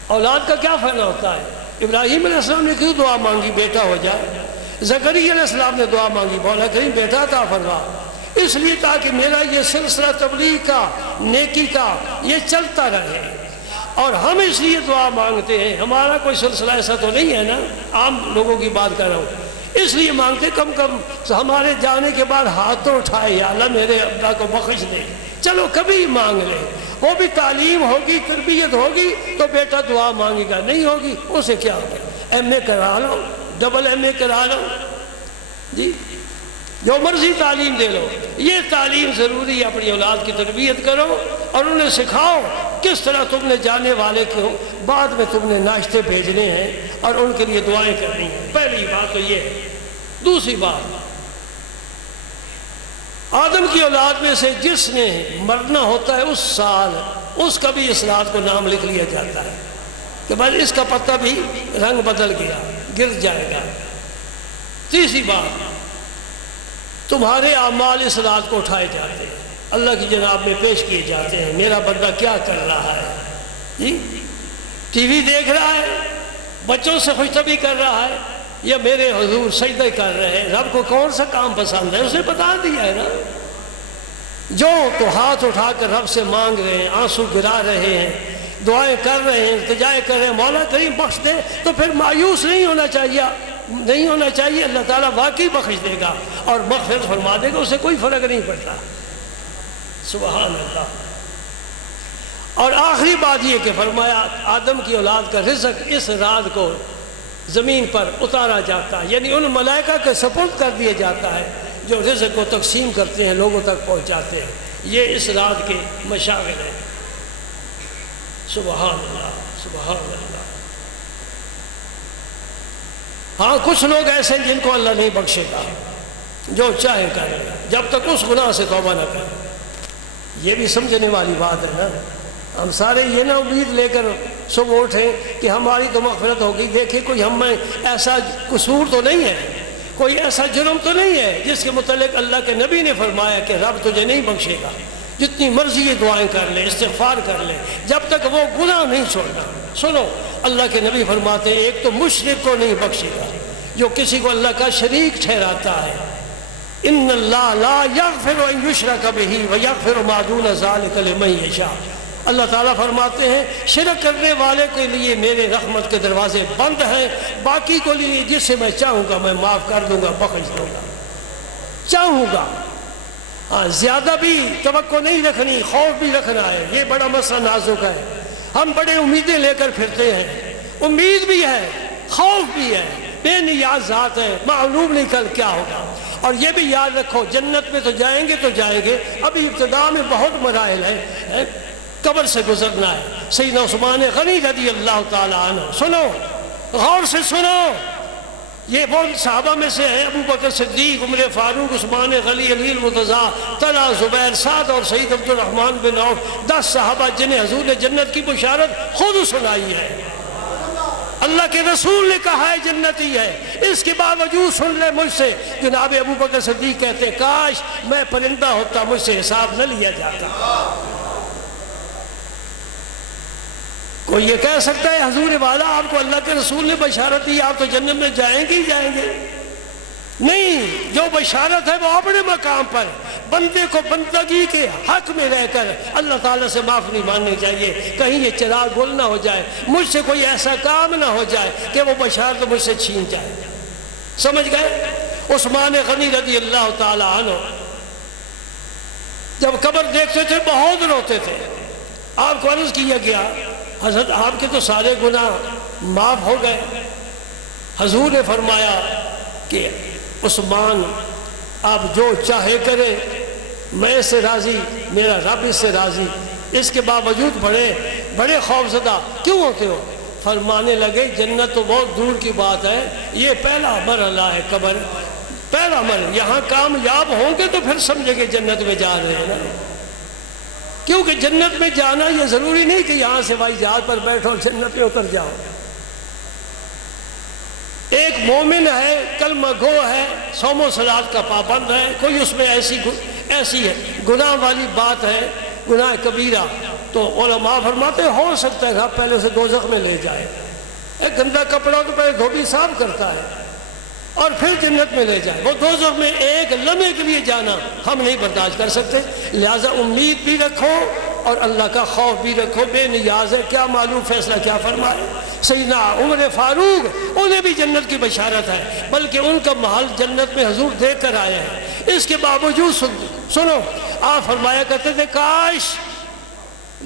اولاد کا کیا فائدہ ہوتا ہے؟ ابراہیم علیہ السلام نے کیوں دعا مانگی بیٹا ہو جائے؟ زکریا علیہ السلام نے دعا مانگی مولا کریم بیٹا عطا فرما، اس لیے تاکہ میرا یہ سلسلہ تبلیغ کا، نیکی کا یہ چلتا رہے۔ اور ہم اس لیے دعا مانگتے ہیں، ہمارا کوئی سلسلہ ایسا تو نہیں ہے نا، عام لوگوں کی بات کر رہا ہوں، اس لیے مانگتے کم ہمارے جانے کے بعد ہاتھ تو اٹھائے، یا اللہ میرے ابا کو بخش دے، چلو کبھی مانگ لے۔ وہ بھی تعلیم ہوگی، تربیت ہوگی تو بیٹا دعا مانگے گا، نہیں ہوگی اسے کیا ہوگا؟ ایم اے کرا لو، ڈبل ایم اے کرا لو، جی جو مرضی تعلیم دے لو، یہ تعلیم ضروری ہے۔ اپنی اولاد کی تربیت کرو اور انہیں سکھاؤ کس طرح تم نے جانے والے کو بعد میں تم نے ناشتے بھیجنے ہیں اور ان کے لیے دعائیں کرنی ہیں۔ پہلی بات تو یہ ہے۔ دوسری بات، آدم کی اولاد میں سے جس نے مرنا ہوتا ہے اس سال اس کا بھی اس رات کو نام لکھ لیا جاتا ہے کہ بس اس کا پتہ بھی رنگ بدل گیا، گر جائے گا۔ تیسری بات، تمہارے اعمال اس رات کو اٹھائے جاتے ہیں، اللہ کی جناب میں پیش کیے جاتے ہیں، میرا بندہ کیا کر رہا ہے؟ جی ٹی وی دیکھ رہا ہے، بچوں سے خوش طبعی کر رہا ہے، یا میرے حضور سجدے کر رہے ہیں؟ رب کو کون سا کام پسند ہے؟ اسے بتا دیا ہے نا۔ جو تو ہاتھ اٹھا کر رب سے مانگ رہے ہیں، آنسو گرا رہے ہیں، دعائیں کر رہے ہیں، التجائیں کر رہے ہیں، مولا کریم بخش دے، تو پھر مایوس نہیں ہونا چاہیے، اللہ تعالیٰ واقعی بخش دے گا اور مغفرت فرما دے گا، اسے کوئی فرق نہیں پڑتا۔ سبحان اللہ۔ اور آخری بات یہ کہ فرمایا آدم کی اولاد کا رزق اس رات کو زمین پر اتارا جاتا ہے، یعنی ان ملائکہ کے سپرد کر دیا جاتا ہے جو رزق کو تقسیم کرتے ہیں، لوگوں تک پہنچاتے ہیں۔ یہ اس رات کے مشاغل ہیں۔ سبحان اللہ، سبحان اللہ۔ ہاں کچھ لوگ ایسے ہیں جن کو اللہ نہیں بخشے گا، جو چاہے کرے جب تک اس گناہ سے توبہ نہ کرے۔ یہ بھی سمجھنے والی بات ہے نا۔ ہم سارے یہ نہ امید لے کر صبح اٹھیں کہ ہماری تو مغفرت ہو گئی، دیکھیں کوئی ہم میں ایسا قصور تو نہیں ہے، کوئی ایسا جرم تو نہیں ہے جس کے متعلق اللہ کے نبی نے فرمایا کہ رب تجھے نہیں بخشے گا۔ جتنی مرضی یہ دعائیں کر لے، استغفار کر لے، جب تک وہ گناہ نہیں چھوڑنا۔ سنو، اللہ کے نبی فرماتے ہیں ایک تو مشرک کو نہیں بخشے گا جو کسی کو اللہ کا شریک ٹھہراتا ہے۔ ان اللہ لا یغفر ان یشرک بہ ویغفر ما دون ذلک لمن یشاء۔ اللہ تعالیٰ فرماتے ہیں شرک کرنے والے کے لیے میرے رحمت کے دروازے بند ہیں، باقی کو لیے جسے میں چاہوں گا میں معاف کر دوں گا، بخش دوں گا، چاہوں گا۔ ہاں زیادہ بھی توقع نہیں رکھنی، خوف بھی رکھنا ہے، یہ بڑا مسئلہ نازک ہے۔ ہم بڑے امیدیں لے کر پھرتے ہیں، امید بھی ہے، خوف بھی ہے، بے نیاز ذات ہے، معلوم نہیں کل کیا ہوگا۔ اور یہ بھی یاد رکھو جنت میں تو جائیں گے، ابھی ابتدا میں بہت مراحل ہیں، قبر سے گزرنا ہے۔ سیدنا عثمان غنی رضی اللہ تعالیٰ عنہ، سنو غور سے سنو، یہ وہ صحابہ میں سے ہیں ابو بکر صدیق، عمر فاروق، عثمان غنی، علی المرتضیٰ، طلحہ، زبیر، سعد اور سعید عبد الرحمن بن عوف، 10 صحابہ جنہیں حضور نے جنت کی بشارت خود سنائی ہے۔ اللہ کے رسول نے کہا ہے جنتی ہے، اس کے باوجود سن لے مجھ سے۔ جناب ابو بکر صدیق کہتے ہیں کاش میں پرندہ ہوتا، مجھ سے حساب نہ لیا جاتا۔ کوئی یہ کہہ سکتا ہے حضور والا آپ کو اللہ کے رسول نے بشارت دی، آپ تو جنت میں جائیں گے ہی جائیں گے؟ نہیں، جو بشارت ہے وہ اپنے مقام پر، بندے کو بندگی کے حق میں رہ کر اللہ تعالیٰ سے معافی مانگنی چاہیے، کہیں یہ چراغ گل نہ ہو جائے، مجھ سے کوئی ایسا کام نہ ہو جائے کہ وہ بشارت مجھ سے چھین جائے۔ سمجھ گئے؟ عثمان غنی رضی اللہ تعالیٰ عنہ جب قبر دیکھتے تھے بہت روتے تھے۔ آپ کو عرض کیا گیا حضرت آپ کے تو سارے گناہ معاف ہو گئے۔ حضور نے فرمایا کہ عثمان آپ جو چاہے کرے، میں اس سے راضی، میرا رب اس سے راضی، اس کے باوجود بڑے خوف زدہ کیوں ہوتے ہو؟ فرمانے لگے جنت تو بہت دور کی بات ہے، یہ پہلا مرحلہ ہے قبر، پہلا مرحلہ، یہاں کامیاب ہوں گے تو پھر سمجھے کہ جنت میں جا رہے ہیں نا۔ کیونکہ جنت میں جانا یہ ضروری نہیں کہ یہاں سے ہوائی جہاز پر بیٹھو جنت میں اتر جاؤ۔ ایک مومن ہے، کلمہ گو ہے، صوم و صلات کا پابند ہے، کوئی اس میں ایسی ہے گناہ والی بات ہے، گناہ کبیرہ، تو علماء فرماتے ہو سکتا ہے رب پہلے اسے دوزخ میں لے جائے۔ ایک گندا کپڑا تو پہلے دھوبی صاف کرتا ہے اور پھر جنت میں لے جائے، وہ دوزخ میں ایک لمحے کے لیے جانا ہم نہیں برداشت کر سکتے۔ لہٰذا امید بھی رکھو اور اللہ کا خوف بھی رکھو، بے نیاز ہے، کیا معلوم فیصلہ کیا فرمائے۔ سیدنا عمر فاروق انہیں بھی جنت کی بشارت ہے، بلکہ ان کا محل جنت میں حضور دیکھ کر آئے ہیں، اس کے باوجود سنو آپ فرمایا کرتے تھے کاش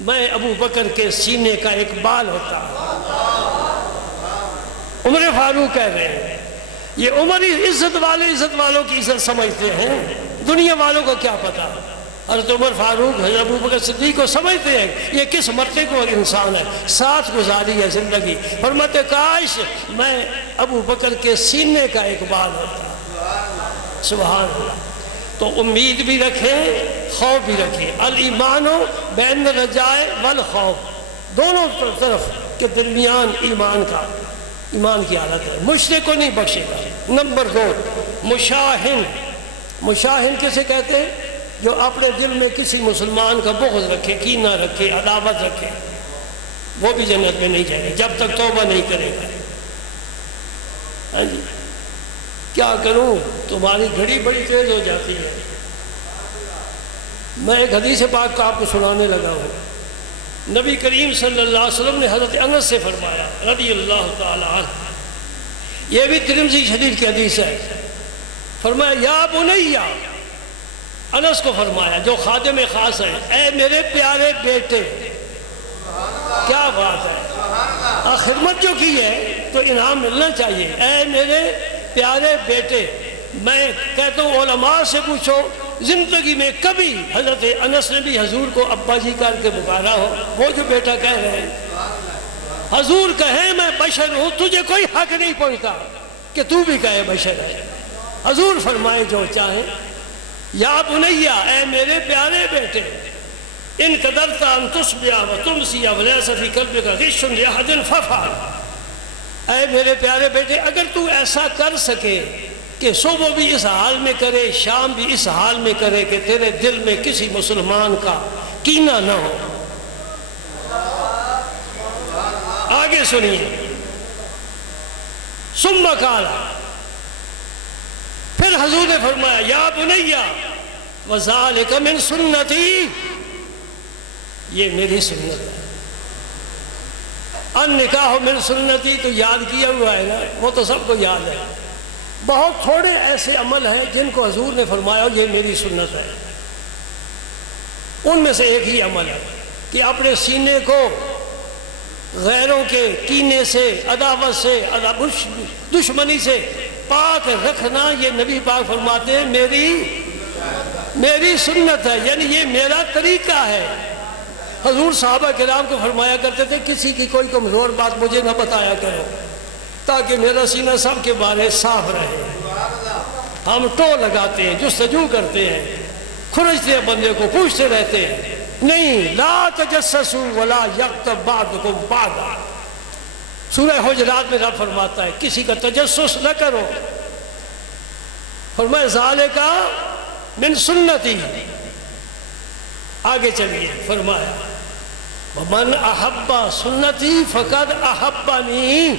میں ابو بکر کے سینے کا ایک بال ہوتا۔ عمر فاروق کہہ رہے ہیں، یہ عمر عزت والوں کی عزت سمجھتے ہیں، دنیا والوں کو کیا پتا۔ حضرت عمر فاروق حضرت ابو بکر صدیق کو سمجھتے ہیں یہ کس مرتبے کو انسان ہے، ساتھ گزاری ہے زندگی۔ فرماتے کاش میں ابو بکر کے سینے کا ایک بال ہوتا۔ سبحان اللہ۔ تو امید بھی رکھیں، خوف بھی رکھیں۔ الایمان بین الرجاء والخوف، دونوں طرف کے درمیان ایمان کی حالت ہے، مشرک کو نہیں بخشے گا۔ نمبر 2 مشاہن مشاہن کسے کہتے ہیں؟ جو اپنے دل میں کسی مسلمان کا بغض رکھے، کینہ رکھے، عداوت رکھے، وہ بھی جنت میں نہیں جائے گا جب تک توبہ نہیں کرے گا۔ ہاں جی، کیا کروں، تمہاری گھڑی بڑی تیز ہو جاتی ہے۔ میں ایک حدیث پاک کو آپ کو سنانے لگا ہوں۔ نبی کریم صلی اللہ علیہ وسلم نے حضرت انس سے فرمایا رضی اللہ تعالی عنہ، یہ بھی ترمذی شریف کی حدیث ہے، فرمایا یا بنیا، انس کو فرمایا جو خادم خاص ہے، اے میرے پیارے بیٹے۔ کیا بات ہے، خدمت جو کی ہے تو انعام ملنا چاہیے۔ اے میرے پیارے بیٹے، میں کہتا ہوں علماء سے پوچھو زندگی میں کبھی حضرت انس نے بھی حضور کو ابا جی کر کے پکارا ہو؟ وہ جو بیٹا کہہ رہے ہیں، حضور کہیں میں بشر ہوں، تجھے کوئی حق نہیں پہنچتا کہ تو بھی کہے بشر ہے۔ حضور فرمائے جو چاہیں، یا بنیا، اے میرے پیارے بیٹے، ان قدرت ان تصبح و تمسی ولیس فی قلبک غش لاحد فافعل، اے میرے پیارے بیٹے اگر تو ایسا کر سکے کہ صبح بھی اس حال میں کرے، شام بھی اس حال میں کرے کہ تیرے دل میں کسی مسلمان کا کینہ نہ ہو۔ آگے سنیے، ثم قال، پھر حضور نے فرمایا یا بنیا وذالک من سنتی، یہ میری سنت ہے۔ النکاح من سنتی تو یاد کیا ہوا ہے نا، وہ تو سب کو یاد ہے۔ بہت تھوڑے ایسے عمل ہیں جن کو حضور نے فرمایا یہ میری سنت ہے۔ ان میں سے ایک ہی عمل ہے کہ اپنے سینے کو غیروں کے کینے سے، عداوت سے، دشمنی سے پاک رکھنا۔ یہ نبی پاک فرماتے ہیں میری سنت ہے، یعنی یہ میرا طریقہ ہے۔ حضور صحابہ کرام کو فرمایا کرتے تھے کسی کی کوئی کمزور بات مجھے نہ بتایا کرو تاکہ میرا سینہ سب کے بارے صاف رہے۔ ہم ٹو لگاتے ہیں، جستجو کرتے ہیں، کھرچتے ہیں بندے کو، پوچھتے رہتے ہیں۔ نہیں، لا تجسسوا ولا یغتب بعضکم بعضا، سورہ حجرات میں رب فرماتا ہے کسی کا تجسس نہ کرو۔ فرمایا ذالک من سنتی، آگے چلیے، فرمایا ومن احب سنتی فقد احبنی،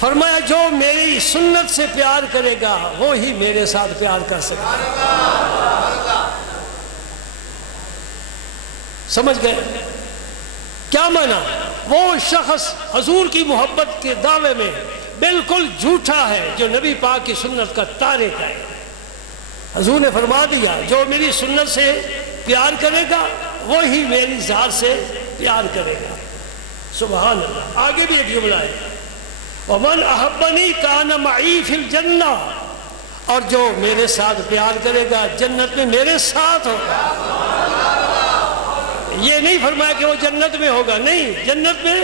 فرمایا جو میری سنت سے پیار کرے گا وہی میرے ساتھ پیار کر سکتا ہے۔ سمجھ گئے کیا معنی؟ وہ شخص حضور کی محبت کے دعوے میں بالکل جھوٹا ہے جو نبی پاک کی سنت کا تارک ہے۔ حضور نے فرما دیا جو میری سنت سے پیار کرے گا وہی میری ذات سے پیار کرے گا۔ سبحان اللہ۔ آگے بھی ایک جملہ ہے وَمَنْ أَحَبَّنِي كَانَ مَعِي فِي الْجَنَّةِ، اور جو میرے ساتھ پیار کرے گا جنت میں میرے ساتھ ہوگا۔ یہ نہیں فرمایا کہ وہ جنت میں ہوگا، نہیں، جنت میں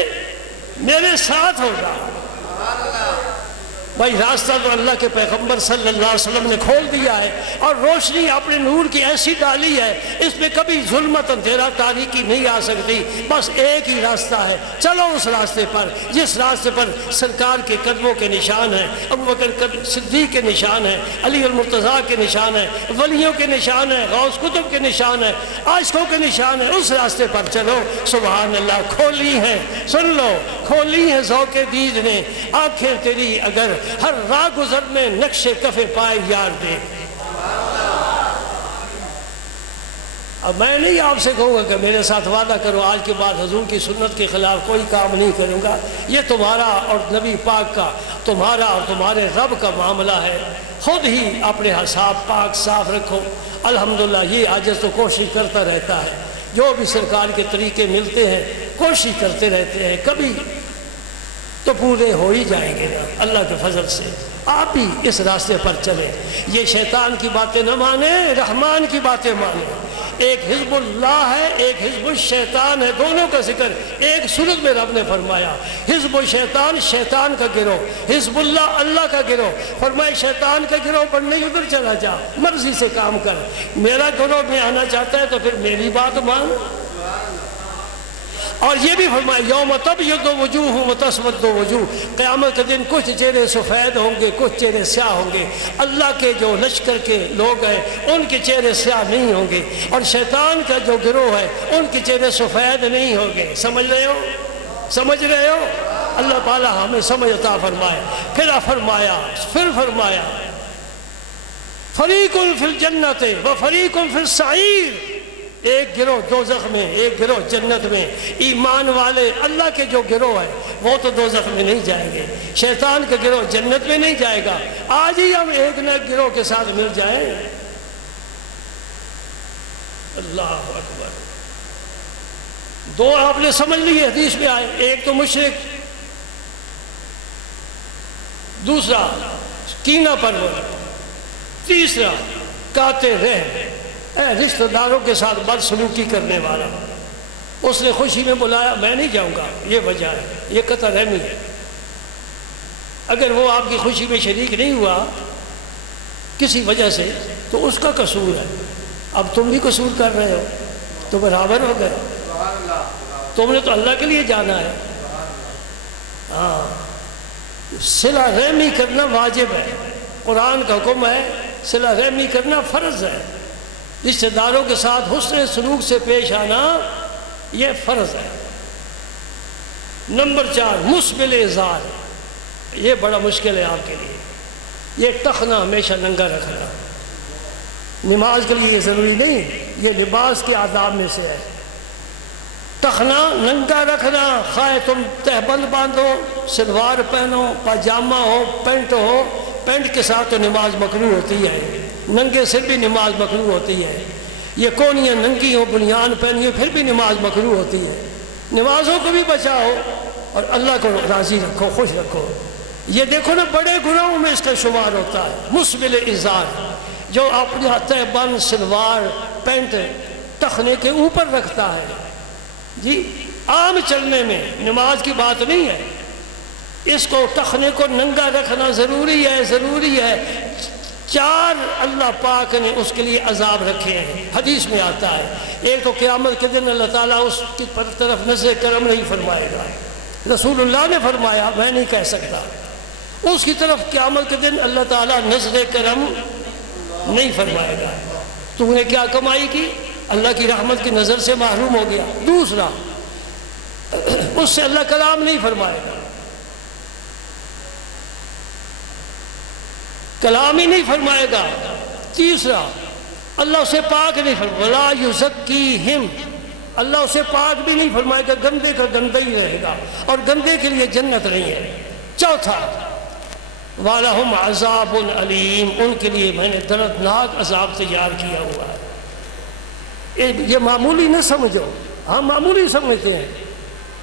میرے ساتھ ہوگا۔ بھائی راستہ تو اللہ کے پیغمبر صلی اللہ علیہ وسلم نے کھول دیا ہے اور روشنی اپنے نور کی ایسی ڈالی ہے اس میں کبھی ظلمت اندھیرا تاریکی نہیں آ سکتی، بس ایک ہی راستہ ہے، چلو اس راستے پر جس راستے پر سرکار کے قدموں کے نشان ہیں، ابوبکر صدیق کے نشان ہیں، علی المرتضیٰ کے نشان ہیں، ولیوں کے نشان ہیں، غوث کتب کے نشان ہیں، عاشقوں کے نشان ہیں، اس راستے پر چلو۔ سبحان اللہ۔ کھولی ہیں، سن لو، کھولی ہیں ذوق دید نے آنکھیں تیری اگر ہر راہ گزر میں نقش کف پائے یار دے۔ اب میں نہیں آپ سے کہوں گا کہ میرے ساتھ وعدہ کرو آج کے بعد حضور کی سنت کے خلاف کوئی کام نہیں کروں گا، یہ تمہارا اور نبی پاک کا، تمہارا اور تمہارے رب کا معاملہ ہے، خود ہی اپنے حساب پاک صاف رکھو۔ الحمدللہ یہ عاجز تو کوشش کرتا رہتا ہے، جو بھی سرکار کے طریقے ملتے ہیں کوشش کرتے رہتے ہیں، کبھی تو پورے ہو ہی جائیں گے نا اللہ کے فضل سے۔ آپ ہی اس راستے پر چلیں، یہ شیطان کی باتیں نہ مانیں، رحمان کی باتیں مانیں۔ ایک حزب اللہ ہے، ایک حزب الشیطان ہے، دونوں کا ذکر ایک سورت میں رب نے فرمایا۔ حزب الشیطان شیطان کا گروہ، حزب اللہ اللہ کا گروہ۔ فرمائے شیطان کا گروہ پر نہیں ادھر چلا جا، مرضی سے کام کر، میرا گروہ میں آنا چاہتا ہے تو پھر میری بات مان۔ اور یہ بھی فرمایا یوم تبیض وجوہ وتسود وجوہ، قیامت کے دن کچھ چہرے سفید ہوں گے، کچھ چہرے سیاہ ہوں گے۔ اللہ کے جو لشکر کے لوگ ہیں ان کے چہرے سیاہ نہیں ہوں گے، اور شیطان کا جو گروہ ہے ان کے چہرے سفید نہیں ہوں گے۔ سمجھ رہے ہو؟ سمجھ رہے ہو؟ اللہ تعالیٰ ہمیں سمجھ عطا فرمائے۔ پھر فرمایا فریق فی الجنت و فریق فی السعیر، ایک گروہ دوزخ میں، ایک گروہ جنت میں۔ ایمان والے اللہ کے جو گروہ ہے وہ تو دوزخ میں نہیں جائیں گے، شیطان کا گروہ جنت میں نہیں جائے گا۔ آج ہی ہم ایک نہ ایک گروہ کے ساتھ مل جائیں۔ اللہ اکبر۔ دو آپ نے سمجھ لیے حدیث میں آئے، ایک تو مشرک، دوسرا کینہ پرور، تیسرا قاطع رحم، رشتہ داروں کے ساتھ بدسلوکی کرنے والا۔ اس نے خوشی میں بلایا، میں نہیں جاؤں گا، یہ وجہ ہے، یہ قطع رحمی ہے۔ اگر وہ آپ کی خوشی میں شریک نہیں ہوا کسی وجہ سے تو اس کا قصور ہے، اب تم بھی قصور کر رہے ہو تو برابر ہو گئے۔ تم نے تو اللہ کے لیے جانا ہے۔ ہاں، صلہ رحمی کرنا واجب ہے، قرآن کا حکم ہے، صلہ رحمی کرنا فرض ہے، رشتہ داروں کے ساتھ حسن سلوک سے پیش آنا یہ فرض ہے۔ نمبر 4 مسبل ازار، یہ بڑا مشکل ہے آپ کے لیے، یہ ٹخنا ہمیشہ ننگا رکھنا۔ نماز کے لیے یہ ضروری نہیں، یہ لباس کے آداب میں سے ہے۔ ٹخنا ننگا رکھنا، خواہ تم تہبند باندھو، سلوار پہنو، پاجامہ ہو، پینٹ ہو، پینٹ کے ساتھ تو نماز مکروہ ہوتی ہے، ننگے سے بھی نماز مکروہ ہوتی ہے۔ یہ کونیاں ننگی ہو، بنیان پہنی ہو، پھر بھی نماز مکروہ ہوتی ہے۔ نمازوں کو بھی بچاؤ اور اللہ کو راضی رکھو، خوش رکھو۔ یہ دیکھو نا، بڑے گناہوں میں اس کا شمار ہوتا ہے۔ مسبل ازار، جو اپنے تہبند، سلوار، پینٹ ٹخنے کے اوپر رکھتا ہے، جی عام چلنے میں نماز کی بات نہیں ہے، اس کو ٹخنے کو ننگا رکھنا ضروری ہے، ضروری ہے۔ 4 اللہ پاک نے اس کے لیے عذاب رکھے ہیں، حدیث میں آتا ہے۔ ایک تو قیامت کے دن اللہ تعالیٰ اس کی طرف نظر کرم نہیں فرمائے گا، رسول اللہ نے فرمایا، میں نہیں کہہ سکتا۔ اس کی طرف قیامت کے دن اللہ تعالیٰ نظر کرم نہیں فرمائے گا۔ تو نے کیا کمائی کی؟ اللہ کی رحمت کی نظر سے محروم ہو گیا۔ دوسرا، اس سے اللہ کلام نہیں فرمائے گا، کلام ہی نہیں فرمائے گا۔ تیسرا، اللہ اسے پاک نہیں فرمائے گا، وَلَا يُزَكِّيهِمْ، اللہ اسے پاک بھی نہیں فرمائے گا، گندے کا گندہ ہی رہے گا، اور گندے کے لیے جنت نہیں ہے۔ چوتھا، وَلَهُمْ عَذَابٌ عَلِيمٌ، ان کے لیے میں نے دردناک عذاب تیار کیا ہوا ہے۔ یہ معمولی نہ سمجھو، ہم معمولی سمجھتے ہیں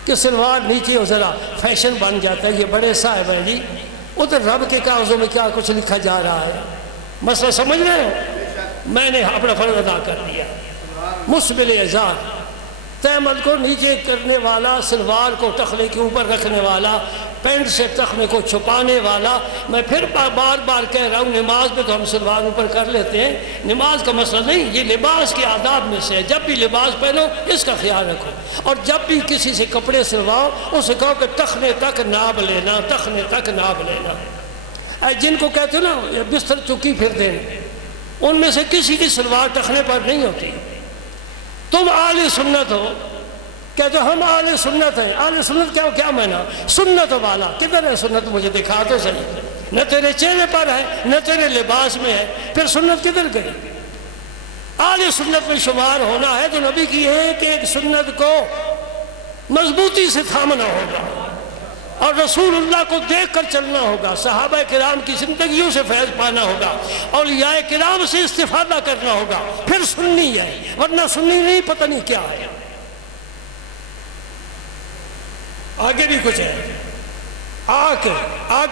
کہ سلوار نیچے ہو، ذرا فیشن بن جاتا ہے، یہ بڑے صاحب ہیں جی، ادھر رب کے کاغذوں میں کیا کچھ لکھا جا رہا ہے۔ مسئلہ سمجھ رہے ہو؟ میں نے اپنا فرض ادا کر دیا۔ مسبل ازار، تہمد کو نیچے کرنے والا، سلوار کو ٹخنے کے اوپر رکھنے والا، پینٹ سے ٹخنے کو چھپانے والا۔ میں پھر بار بار کہہ رہا ہوں، نماز میں تو ہم سلوار اوپر کر لیتے ہیں، نماز کا مسئلہ نہیں، یہ لباس کے آداب میں سے ہے۔ جب بھی لباس پہنو اس کا خیال رکھو، اور جب بھی کسی سے کپڑے سلواؤ اسے کہو کہ ٹخنے تک ناپ لینا، ٹخنے تک ناپ لینا۔ جن کو کہتے ہو نا بستر چکی پھر دینا، ان میں سے کسی کی سلوار ٹخنے پر نہیں ہوتی۔ تم اہل سنت ہو، کہتے ہو ہم اہل سنت ہیں۔ اہل سنت کیا معنی؟ سنت والا۔ کدھر ہے سنت؟ مجھے دکھا تو صحیح، نہ تیرے چہرے پر ہے نہ تیرے لباس میں ہے، پھر سنت کدھر گئی؟ اہل سنت میں شمار ہونا ہے تو نبی کی ایک ایک سنت کو مضبوطی سے تھامنا ہوگا، اور رسول اللہ کو دیکھ کر چلنا ہوگا، صحابہ کرام کی زندگیوں سے فیض پانا ہوگا، اولیاء کرام سے استفادہ کرنا ہوگا، پھر سنی ہے، ورنہ سنی نہیں، پتہ نہیں کیا ہے۔ آگے بھی کچھ ہے۔ آگ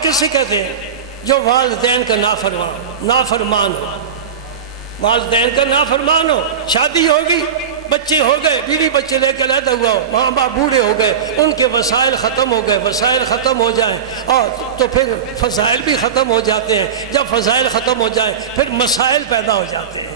کسے کہتے ہیں؟ جو والدین کا نافرمان ہو، والدین کا نافرمان ہو، شادی ہوگی، بچے ہو گئے، بیوی بچے لے کے علیحدہ ہوا ہو، ماں باپ بوڑھے ہو گئے، ان کے وسائل ختم ہو گئے، وسائل ختم ہو جائیں اور تو پھر فضائل بھی ختم ہو جاتے ہیں۔ جب فضائل ختم ہو جائیں پھر مسائل پیدا ہو جاتے ہیں،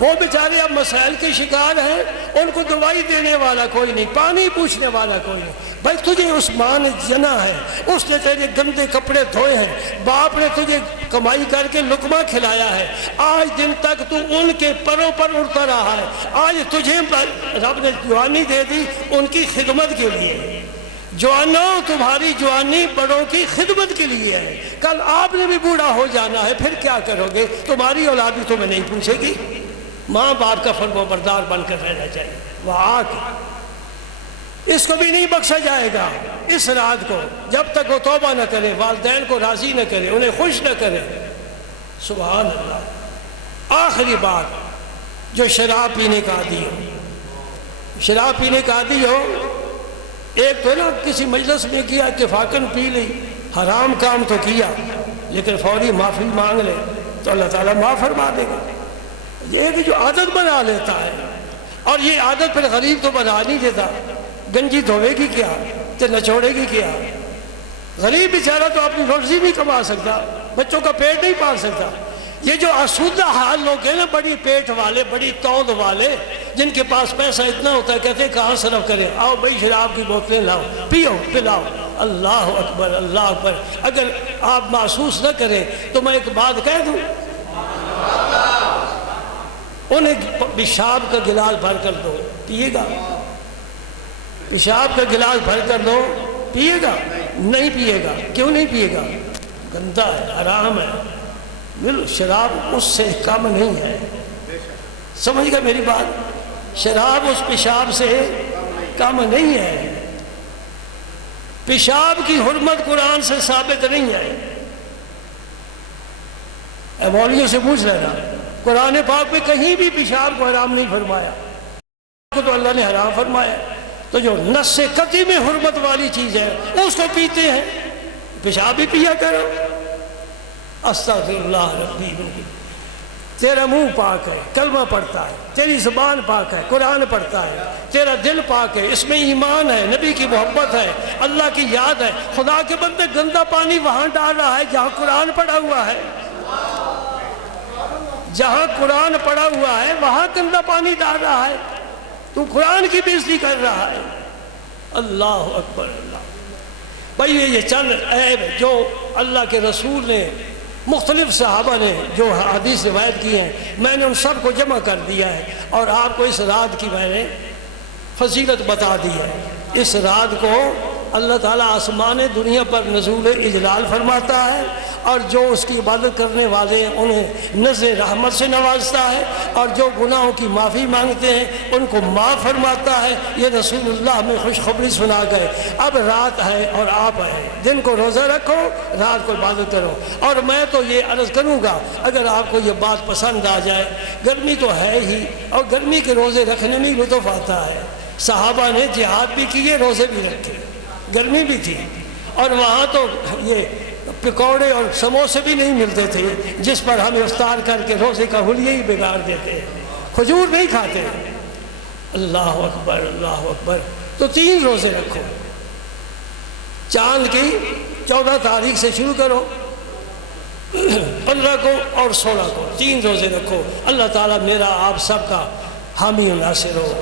وہ بیچارے اب مسائل کے شکار ہیں، ان کو دوائی دینے والا کوئی نہیں، پانی پوچھنے والا کوئی نہیں۔ بھائی تجھے اس ماں نے جنا ہے، اس نے تیرے گندے کپڑے دھوئے ہیں، باپ نے تجھے کمائی کر کے لقمہ کھلایا ہے، آج دن تک تو ان کے پروں پر اڑتا رہا ہے، آج تجھے رب نے جوانی دے دی ان کی خدمت کے لیے۔ جوانوں تمہاری جوانی بڑوں کی خدمت کے لیے ہے، کل آپ نے بھی بوڑھا ہو جانا ہے، پھر کیا کرو گے؟ تمہاری اولاد بھی تمہیں نہیں پوچھے گی۔ ماں باپ کا فرما بردار بن کر رہنا چاہیے۔ وہ آگ اس کو بھی نہیں بخشا جائے گا، اس رات کو جب تک وہ توبہ نہ کرے، والدین کو راضی نہ کرے، انہیں خوش نہ کرے۔ سبحان اللہ۔ آخری بات، جو شراب پینے کا عادی ہو، شراب پینے کا عادی ہو، ایک تو نا کسی مجلس میں کیا اتفاقاً پی لی، حرام کام تو کیا لیکن فوری معافی مانگ لے تو اللہ تعالیٰ معاف فرما دے گا۔ یہ کہ جو عادت بنا لیتا ہے، اور یہ عادت پھر غریب تو بنا نہیں دیتا، گنجی دھوے گی کیا تو نچوڑے گی کیا؟ غریب بیچارہ تو اپنی روزی نہیں کما سکتا، بچوں کا پیٹ نہیں پال سکتا۔ یہ جو آسودہ حال لوگ ہیں نا، بڑی پیٹ والے، بڑی توند والے، جن کے پاس پیسہ اتنا ہوتا ہے، کہتے ہیں کہاں صرف کریں، آؤ بھائی شراب کی بوتلیں لاؤ، پیو پلاؤ۔ اللہ اکبر، اللہ اکبر۔ اگر آپ محسوس نہ کریں تو میں ایک بات کہہ دوں، انہیں پیشاب کا گلاس بھر کر دو، پیے گا؟ پیشاب کا گلاس بھر کر دو، پیے گا؟ نہیں پیے گا۔ کیوں نہیں پیے گا؟ گندا ہے، حرام ہے۔ شراب اس سے کم نہیں ہے، سمجھ گئے میری بات؟ شراب اس پیشاب سے کم نہیں ہے۔ پیشاب کی حرمت قرآن سے ثابت نہیں ہے۔ اے مولویوں سے پوچھ لینا، قرآن پاک میں کہیں بھی پیشاب کو حرام نہیں فرمایا، کو تو اللہ نے حرام فرمایا۔ تو جو نص قطعی میں حرمت والی چیز ہے اس کو پیتے ہیں، پیشاب بھی پیا کرو۔ استغفر اللہ ربی، تیرا منہ پاک ہے، کلمہ پڑھتا ہے، تیری زبان پاک ہے، قرآن پڑھتا ہے، تیرا دل پاک ہے، اس میں ایمان ہے، نبی کی محبت ہے، اللہ کی یاد ہے۔ خدا کے بندے گندا پانی وہاں ڈال رہا ہے جہاں قرآن پڑھا ہوا ہے، جہاں قرآن پڑھا ہوا ہے وہاں گندا پانی ڈال رہا ہے، تو قرآن کی بے عزتی کر رہا ہے۔ اللہ اکبر، اللہ۔ بھائی یہ چند عیب جو اللہ کے رسول نے، مختلف صحابہ نے جو حدیث روایت کی ہیں، میں نے ان سب کو جمع کر دیا ہے اور آپ کو اس رات کی میں نے فضیلت بتا دی ہے۔ اس رات کو اللہ تعالیٰ آسمان دنیا پر نزول اجلال فرماتا ہے، اور جو اس کی عبادت کرنے والے ہیں انہیں نظر رحمت سے نوازتا ہے، اور جو گناہوں کی معافی مانگتے ہیں ان کو معاف فرماتا ہے۔ یہ رسول اللہ ہمیں خوشخبری سنا گئے۔ اب رات ہے اور آپ ہیں، دن کو روزہ رکھو، رات کو عبادت کرو۔ اور میں تو یہ عرض کروں گا، اگر آپ کو یہ بات پسند آ جائے، گرمی تو ہے ہی، اور گرمی کے روزے رکھنے میں لطف آتا ہے۔ صحابہ نے جہاد بھی کیے، روزے بھی رکھے، گرمی بھی تھی، اور وہاں تو یہ پکوڑے اور سموسے بھی نہیں ملتے تھے جس پر ہم افطار کر کے روزے کا حلیہ ہی بگاڑ دیتے، کھجور نہیں کھاتے۔ اللہ اکبر، اللہ اکبر۔ تو 3 روزے رکھو، چاند کی 14 تاریخ سے شروع کرو، 15 کو اور 16 کو 3 روزے رکھو۔ اللہ تعالیٰ میرا آپ سب کا حامی و ناصر ہو۔